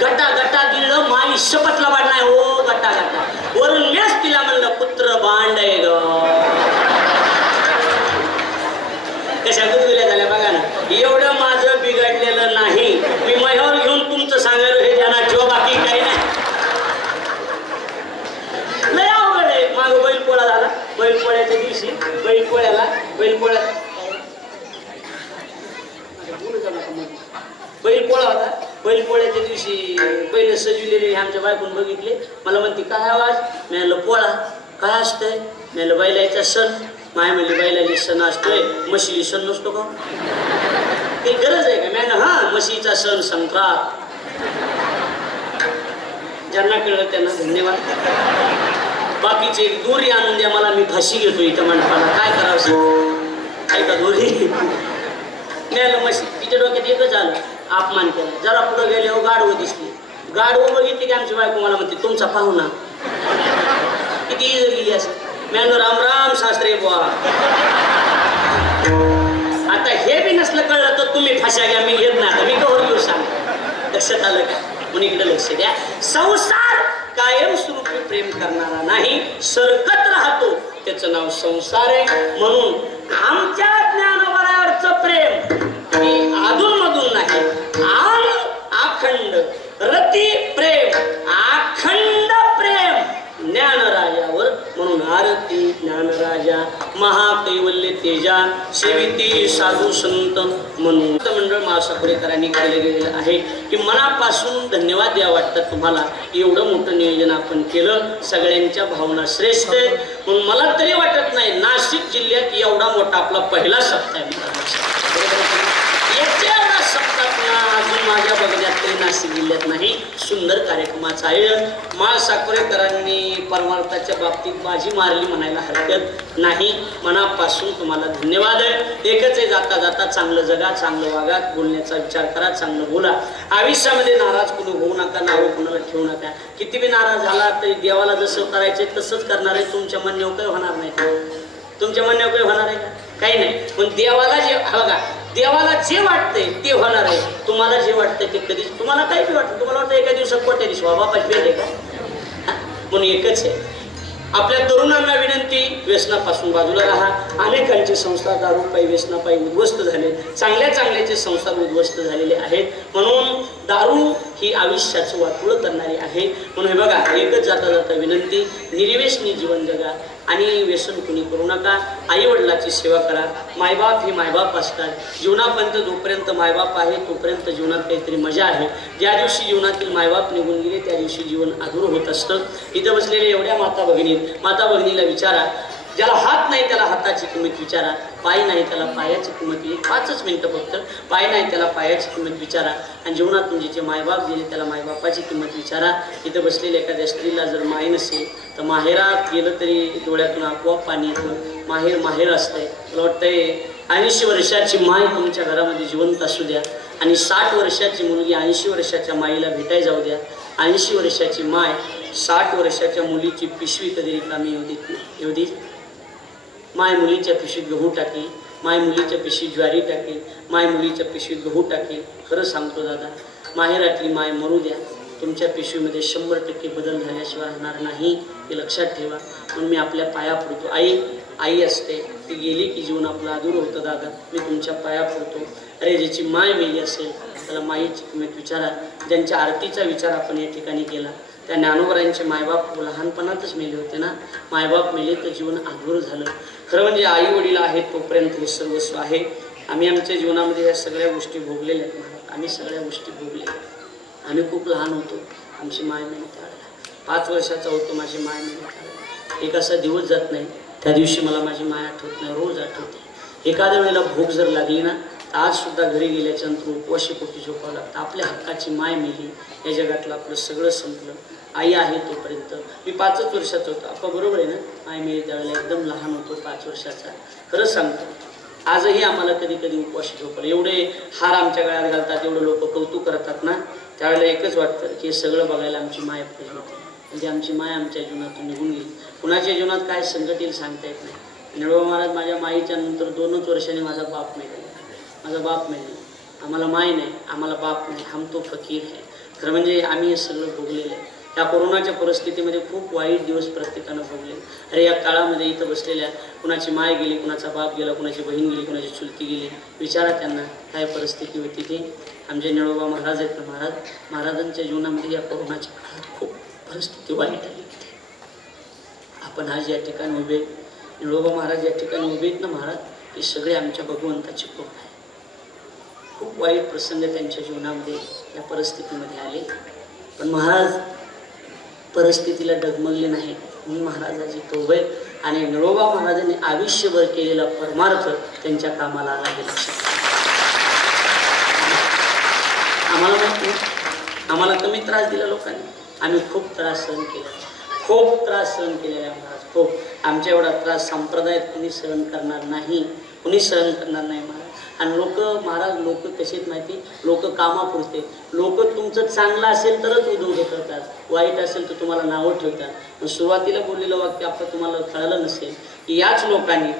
गटा गिळलं माई शपथला वाढ नाही हो गटा वरून मीच तिला म्हणलं पुत्र भांड आहे ग. कशा गुदगुल्या झाल्या बघा ना. एवढं माझं बिघडलेलं नाही मी माझ्यावर घेऊन तुमचं सांगायला हे ज्यांना ठेवा बाकी काही नाही. लय अवघड आहे. मागं बैलपोळा झाला बैलपोळ्याच्या दिवशी बैलपोळ्याला बैलपोळा होता. बैलपोळ्याच्या दिवशी बैल सजविलेले आमच्या बायकून बघितले. मला म्हणते काय आवाज. मी म्हणलं पोळा. काय असतंय. मी म्हणलं बैलाचा सण. माय म्हणली बैलाची सण असतोय म्हशीली सण नसतो का. काही गरज आहे का. मी म्हणलं हा म्हशीचा सण संक्रांत. ज्यांना कळलं त्यांना धन्यवाद. बाकीचे दोरी आणून द्या मला मी फाशी घेतो इथं मंडपाला काय करावं ऐका दोरी. मिळालं म्हशी तिच्या डोक्यात एकच आलं अपमान केला. जरा पुढं गेले हो गाढवं दिसली. गाढवं बघितली की आमची बायको मला म्हणते तुमचा पाहुणा. किती इजर गेली असं. मॅनो राम राम शास्त्री बुवा. आता हे बी नसलं कळलं तर तुम्ही फाशा घ्या मी घेत नाही. मी कवर घेऊ सांग. लक्षात आलं का. म्हणून इकडे लक्ष द्या. संसार कायमस्वरूपी प्रेम करणारा नाही सरकत राहतो त्याचं नाव संसार आहे. म्हणून आमच्या ज्ञानोबरावरचं प्रेम हे अधूनमधून नाही आणि अखंड रती प्रेम अखंड प्रेम ज्ञानराजावर. म्हणून आरती ज्ञानराजा महाकैवल्य तेजा सेविती साधू संत म्हणून मंडळ महासापुरेकरांनी केलं गेलेलं आहे की मनापासून धन्यवाद द्या वाटतात तुम्हाला. एवढं मोठं नियोजन आपण केलं, सगळ्यांच्या भावना श्रेष्ठ आहे. म्हणून मला तरी वाटत नाही नाशिक जिल्ह्यात एवढा मोठा आपला पहिला सप्ताह आहे. याच्या सप्ताह अजून माझ्या बघण्यात तरी नाशिक जिल्ह्यात नाही. सुंदर कार्यक्रमाचं आयोजन माळ साकोरेकरांनी परमार्थाच्या बाबतीत बाजी मारली म्हणायला हरकत नाही. मनापासून तुम्हाला धन्यवाद आहे. एकच आहे, जाता जाता चांगलं जगा, चांगलं वागा, बोलण्याचा विचार करा, चांगलं बोला. आयुष्यामध्ये नाराज कुणी होऊ नका, नावं कुणाला ठेवू नका. किती बी नाराज झाला तरी देवाला जसं करायचं तसंच करणार आहे. तुमच्या म्हणण्यावर काही होणार नाही. तुमच्या म्हणण्यावर काही होणार आहे का? काही नाही. पण देवाला जे बघा, देवाला जे वाटतंय ते होणार आहे. तुम्हाला जे वाटतंय ते कधीच तुम्हाला काही बी वाटतं. तुम्हाला वाटतं एका दिवसात कोट्या दिवस बाबा पाचवी आहे का? म्हणून एकच आहे, आपल्या तरुणांना विनंती, व्यसनापासून बाजूला राहा. अनेकांचे संसार दारूपायी व्यसनापायी उद्ध्वस्त झाले, चांगल्या चांगल्याचे संसार उद्ध्वस्त झालेले आहेत. म्हणून दारू ही आयुष्याचं वाटोळं करणारी आहे. म्हणून हे बघा, एकच जाता जाता विनंती, निर्व्यसनी जीवन जगा आणि व्यसन कुणी करू नका. आई वडिलाची सेवा करा. मायबाप हे मायबाप असतात. जीवनापर्यंत जोपर्यंत मायबाप आहे तोपर्यंत जीवनात काहीतरी मजा आहे. ज्या दिवशी जीवनातील मायबाप निघून गेले त्या दिवशी जीवन अधूर होत असतं. इथं बसलेल्या एवढ्या माता भगिनीला विचारा, ज्याला हात नाही त्याला हाताची किंमत विचारा, पाय नाही त्याला पायाची किंमत विचारा. 5 मिनिटं फक्त. पाय नाही त्याला पायाची किंमत विचारा. आणि जीवनातून जिचे मायबाप गेले त्याला मायबापाची किंमत विचारा. इथं बसलेल्या एखाद्या स्त्रीला जर माय नसेल तर माहेरात गेलं तरी डोळ्यातून आपोआप पाणी येतं. माहेर असतंय. मला वाटतंय 80 वर्षाची माय तुमच्या घरामध्ये जिवंत असू द्या आणि 60 वर्षाची मुलगी 80 वर्षाच्या माईला भेटायला जाऊ द्या. 80 वर्षाची माय 60 वर्षाच्या मुलीची पिशवी कधी रिकामी येऊ दे. माय मुलीच्या पिशवीत गहू टाकेल, माय मुलीच्या पिशवीत ज्वारी टाकेल, माय मुलीच्या पिशवीत गहू टाकेल. खरं सांगतो दादा, माहेरातली माय मरू द्या, तुमच्या पिशवीमध्ये 100% बदल झाल्याशिवाय राहणार नाही. हे लक्षात ठेवा. म्हणून मी आपल्या पाया पडतो. आई असते, ती गेली की जीवन आपलं अधूर होतं दादा. मी तुमच्या पाया पडतो. अरे ज्याची माय मेली असेल त्याला माईची किंमत विचारा. ज्यांच्या आरतीचा विचार आपण या ठिकाणी केला त्या ज्ञानोबरांचे मायबाप लहानपणातच मेले होते ना. मायबाप मेले तर जीवन अधूर झालं. खरं म्हणजे आई वडील आहेत तोपर्यंत हे सर्वस्व आहे. आम्ही आमच्या जीवनामध्ये या सगळ्या गोष्टी भोगलेल्या आहेत महाराज. आम्ही सगळ्या गोष्टी भोगल्या. आम्ही खूप लहान होतो, आमची माय मेली त्यावेळेला. 5 वर्षाचा होतो, माझी माय मेली त्यावेळेला. एक असा दिवस जात नाही त्या दिवशी मला माझी माय आठवत नाही, रोज आठवते. एखाद्या वेळेला भूक जर लागली ना तर आज सुद्धा घरी गेल्याच्या नंतर उपवाशी पोटी झोपावं लागतं. आपल्या हक्काची माय मेली, या जगातलं आपलं सगळं संपलं. आई आहे तोपर्यंत. मी 5च वर्षाचा होतो. आपा बरोबर आहे ना? माय मेली त्यावेळेला एकदम लहान होतो, 5 वर्षाचा. खरंच सांगतो, आजही आम्हाला कधी कधी उपवाशी झोपलं. एवढे हार आमच्या गळ्यात घालतात, एवढं लोक कौतुक करतात ना, त्यावेळेला एकच वाटतं की हे सगळं बघायला आमची माय पाहिजे होती. म्हणजे आमची माय आमच्या जीवनातून निघून गेली. कुणाच्या जीवनात काय संकट येईल सांगता येत नाही. निळोबा महाराज माझ्या माईच्या नंतर 2च वर्षांनी माझा बाप मेला. आम्हाला माय नाही, आम्हाला बाप नाही. हम तो फकीर आहे. खरं म्हणजे आम्ही हे सगळं भोगलेलं आहे. त्या कोरोनाच्या परिस्थितीमध्ये खूप वाईट दिवस प्रत्येकानं भोगले. अरे या काळामध्ये इथं बसलेल्या कुणाची माय गेली, कुणाचा बाप गेला, कुणाची बहीण गेली, कुणाची चुलती गेली. विचारा त्यांना काय परिस्थिती होती ती. आमचे निळोबा महाराज आहेत ना, महाराजांच्या जीवनामध्ये या कोरोनाच्या काळात खूप परिस्थिती वाईट आली होती. आपण आज या ठिकाणी उभे, निळोबा महाराज या ठिकाणी उभे आहेत ना महाराज, हे सगळे आमच्या भगवंताची कृपा आहे. खूप वाईट प्रसंग त्यांच्या जीवनामध्ये या परिस्थितीमध्ये आले, पण महाराज परिस्थितीला डगमगले नाही. म्हणून महाराजाची तोबे आणि निळोबा महाराजांनी आयुष्यभर केलेला परमार्थ त्यांच्या कामाला आला. हे लक्षात. आम्हाला माहिती नाही, आम्हाला कमी त्रास दिला लोकांनी. आम्ही खूप त्रास सहन केला, खूप त्रास सहन केलेला आहे महाराज. खूप. आमच्या एवढा त्रास संप्रदायात कुणी सहन करणार नाही, कुणी सहन करणार नाही महाराज. आणि लोक कसे आहेत माहिती, लोक कामापुरते. लोक तुमचं चांगलं असेल तरच उद्योग करतात, वाईट असेल तर तुम्हाला नावं ठेवतात. सुरुवातीला बोललेलं वाक्य आपण तुम्हाला कळलं नसेल की याच लोकांनी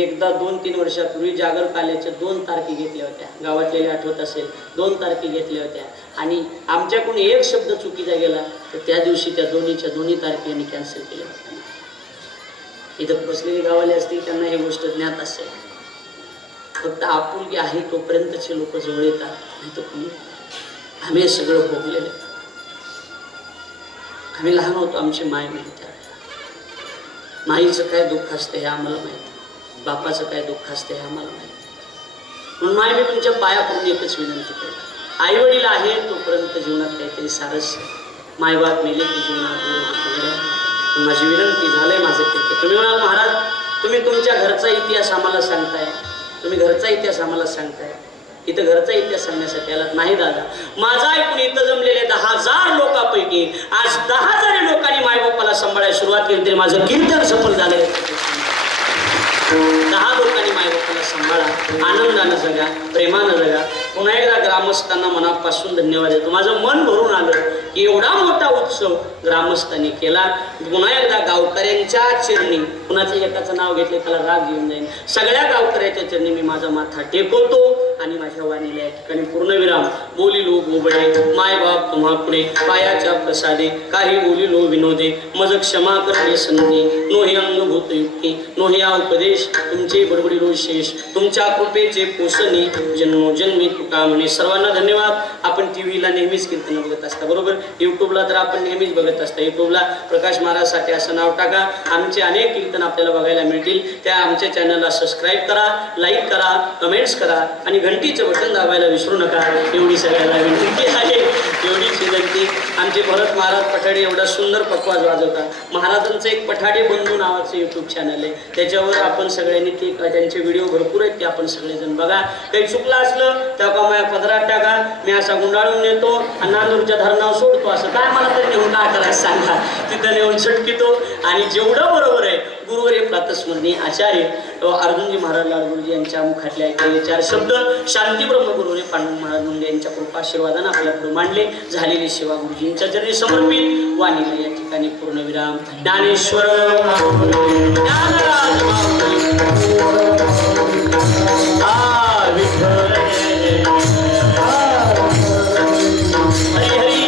एकदा 2-3 वर्षापूर्वी जागर काल्याच्या 2 तारखे घेतल्या होत्या. गावातले आठवत असेल, 2 तारखे घेतल्या होत्या आणि आमच्याकडून एक शब्द चुकीचा गेला तर त्या दिवशी त्या दोन्ही तारखेने कॅन्सल केल्या होत्या. इथं बसलेले गावाले असतील त्यांना ही गोष्ट ज्ञात असेल. फक्त आपुलकी आहे तोपर्यंतचे लोक जवळ येतात, नाही तर कोणी. आम्ही सगळं भोगलेलं. आम्ही लहान होतो, आमची माय मेली त्यावेळेला. माईचं काय दुःख असतं हे आम्हाला माहिती. बापाचं काय दुःख असते हे आम्हाला माहिती. म्हणून माय मी तुमच्या पाया पडून एकच विनंती करतो, आई वडील आहे तोपर्यंत जीवनात काहीतरी सारस्य, मायबाप मेले की जीवनात माझी विनंती झालंय माझं कृत्य. तुम्ही म्हणाल महाराज तुम्ही तुमच्या घरचा इतिहास आम्हाला सांगताय, तुम्ही घरचा इतिहास आम्हाला सांगताय, इथं घरचा इतिहास सांगण्यासाठी आलात नाही दादा. माझा ऐकून इथं जमलेले 10,000 लोकांपैकी आज 10,000 लोकांनी मायबापाला सांभाळायला सुरुवात केली तरी माझं कीर्तन सफल झालंय. 10 लोकांनी मायबापाला सांभाळा, आनंदानं जगा, प्रेमानं जगा. पुन्हा एकदा ग्रामस्थांना मनापासून धन्यवाद देतो. माझं मन भरून आलं की एवढा मोठा उत्सव ग्रामस्थांनी केला. पुन्हा एकदा गावकऱ्यांच्या चरणी, कुणाचं एकाचं नाव घेतलं त्याला राग येऊन जाईल, सगळ्या गावकऱ्याच्या चरणी मी माझा माथा टेकवतो आणि माझ्या वाणीला या ठिकाणी पूर्णविराम. बोलिलो गोबडे मायबाप तुम्हा पुढे पायाच्या प्रसादे, काही बोलिलो विनोदे, मज क्षमा करणे संधी, नोहे अंगभूत युक्ती, नोहे हा उपदेश, तुमचे बडबडिलो शेष, तुमच्या कृपेचे पोषणे जन्मोजन्मी तुका म्हणे. सर्वांना धन्यवाद. आपण टीव्हीला नेहमीच कीर्तन बघत असता बरोबर, युट्यूबला तर आपण नेहमीच बघत असता. युट्यूबला प्रकाश महाराज साठी असं नाव टाका, आमचे अनेक कीर्तन आपल्याला बघायला मिळतील. त्या आमच्या चॅनलला सबस्क्राईब करा, लाईक करा, कमेंट्स करा आणि घंटीचं बटन दाबायला विसरू नका. एवढी सगळ्यांना विनंती आहे, एवढीच विनंती. आमचे भरत महाराज पठाडे एवढा सुंदर पखवाज वाजवतात. महाराजांचं एक पठाडे बंधू नावाचं युट्यूब चॅनल आहे, त्याच्यावर आपण सगळ्यांनी त्यांचे व्हिडिओ भरपूर आहेत, ते आपण सगळेजण बघा. काही चुकलं असलं तेव्हा माझ्या पदरात टाका, मी असा गुंडाळून नेतो आणि नांदूरच्या धरणावर सोडतो. असं काय मला तर नेऊन काय करायचं सांगा, तिथं नेऊन झटकितो. आणि जेवढं बरोबर आहे गुरुवर हे प्रातस्मरणीय आचार्य अर्जुनजी महाराज लाडगुरुजी यांच्या मुखातले ऐकलेले 4 शब्द शांती ब्रह्मगुरुने पांडुरंग महाराज मुंडे यांच्या कृपाशीर्वादानं आपल्याकडे मांडले. झालेली सेवा गुरुजींच्या चरणी समर्पित. वाणीला या ठिकाणी पूर्णविराम. ज्ञानेश्वर ज्ञानराज हरी हरी.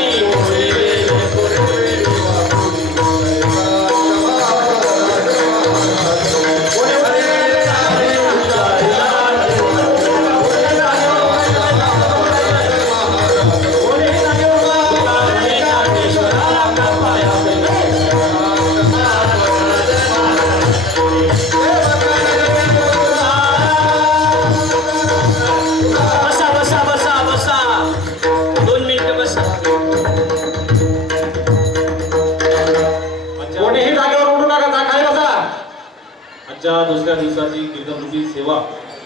दुसऱ्या दिवसाची कीर्तनरूपी सेवा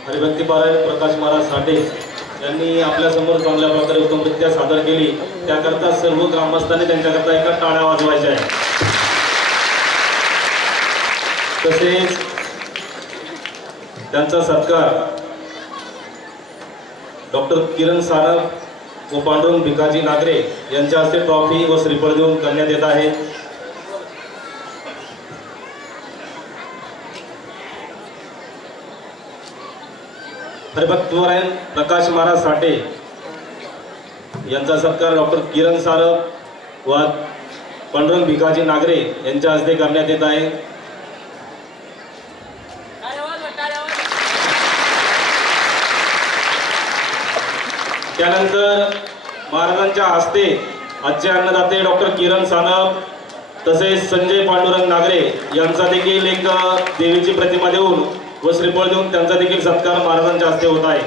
हरिभक्तीपारायण प्रकाश महाराज साठे यांनी आपल्या समोर चांगल्या प्रकारे उत्तमरित्या सादर केली. त्याकरता सर्व ग्रामस्थांनी त्यांच्याकरता एका टाळ्या वाजवायच्या आहे. तसेच त्यांचा सत्कार डॉक्टर किरण सारंग व पांडुरंग भिकाजी नागरे यांच्या हस्ते ट्रॉफी व श्रीफळ देऊन करण्यात येत आहे. हरिभक्तपरायण प्रकाश महाराज साठे यांचा सत्कार डॉक्टर किरण सारंग व पांडुरंग भिकाजी नागरे यांच्या हस्ते करण्यात येत आहे. त्यानंतर महाराजांच्या हस्ते आजचे अन्नदाते डॉक्टर किरण सानप तसेच संजय पांडुरंग नागरे यांचा देखील एक देवीची प्रतिमा देऊन व श्रीफळ देऊन त्यांचा देखील सत्कार महाराजांच्या हस्ते होत आहे.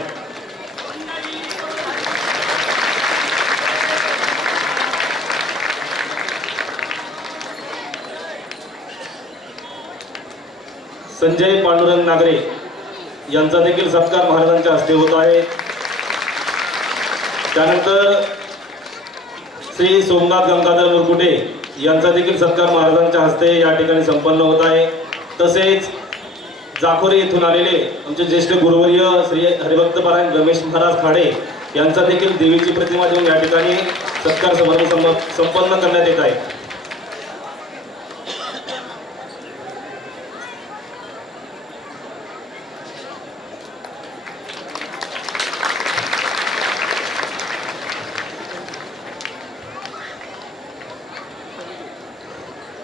संजय पांडुरंग नागरे यांचा देखील सत्कार महाराजांच्या हस्ते होत आहे. त्यानंतर श्री सोमनाथ गंगाधर मुरकुटे यांचा देखील सत्कार महाराजांच्या हस्ते या ठिकाणी संपन्न होत आहे. तसेच जाखोरी येथून आलेले आमचे ज्येष्ठ गुरुवर्य श्री हरिभक्तपरायण रमेश महाराज खाडे यांचा देखील देवीची प्रतिमा देऊन या ठिकाणी सत्कार समारंभ संपन्न करण्यात येत आहे.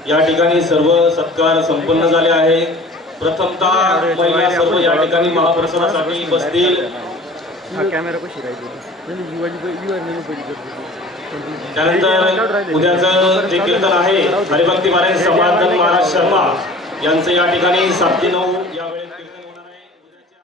या ठिकाणी सर्व सत्कार संपन्न झाले आहे. प्रथमतः महिला सर्व या ठिकाणी महाप्रसादासाठी बसतील. त्यानंतर उद्याचं जे कीर्तन आहे हरिभक्तीपरायण समाधान महाराज शर्मा यांचं या ठिकाणी 7 ते 9 या वेळेत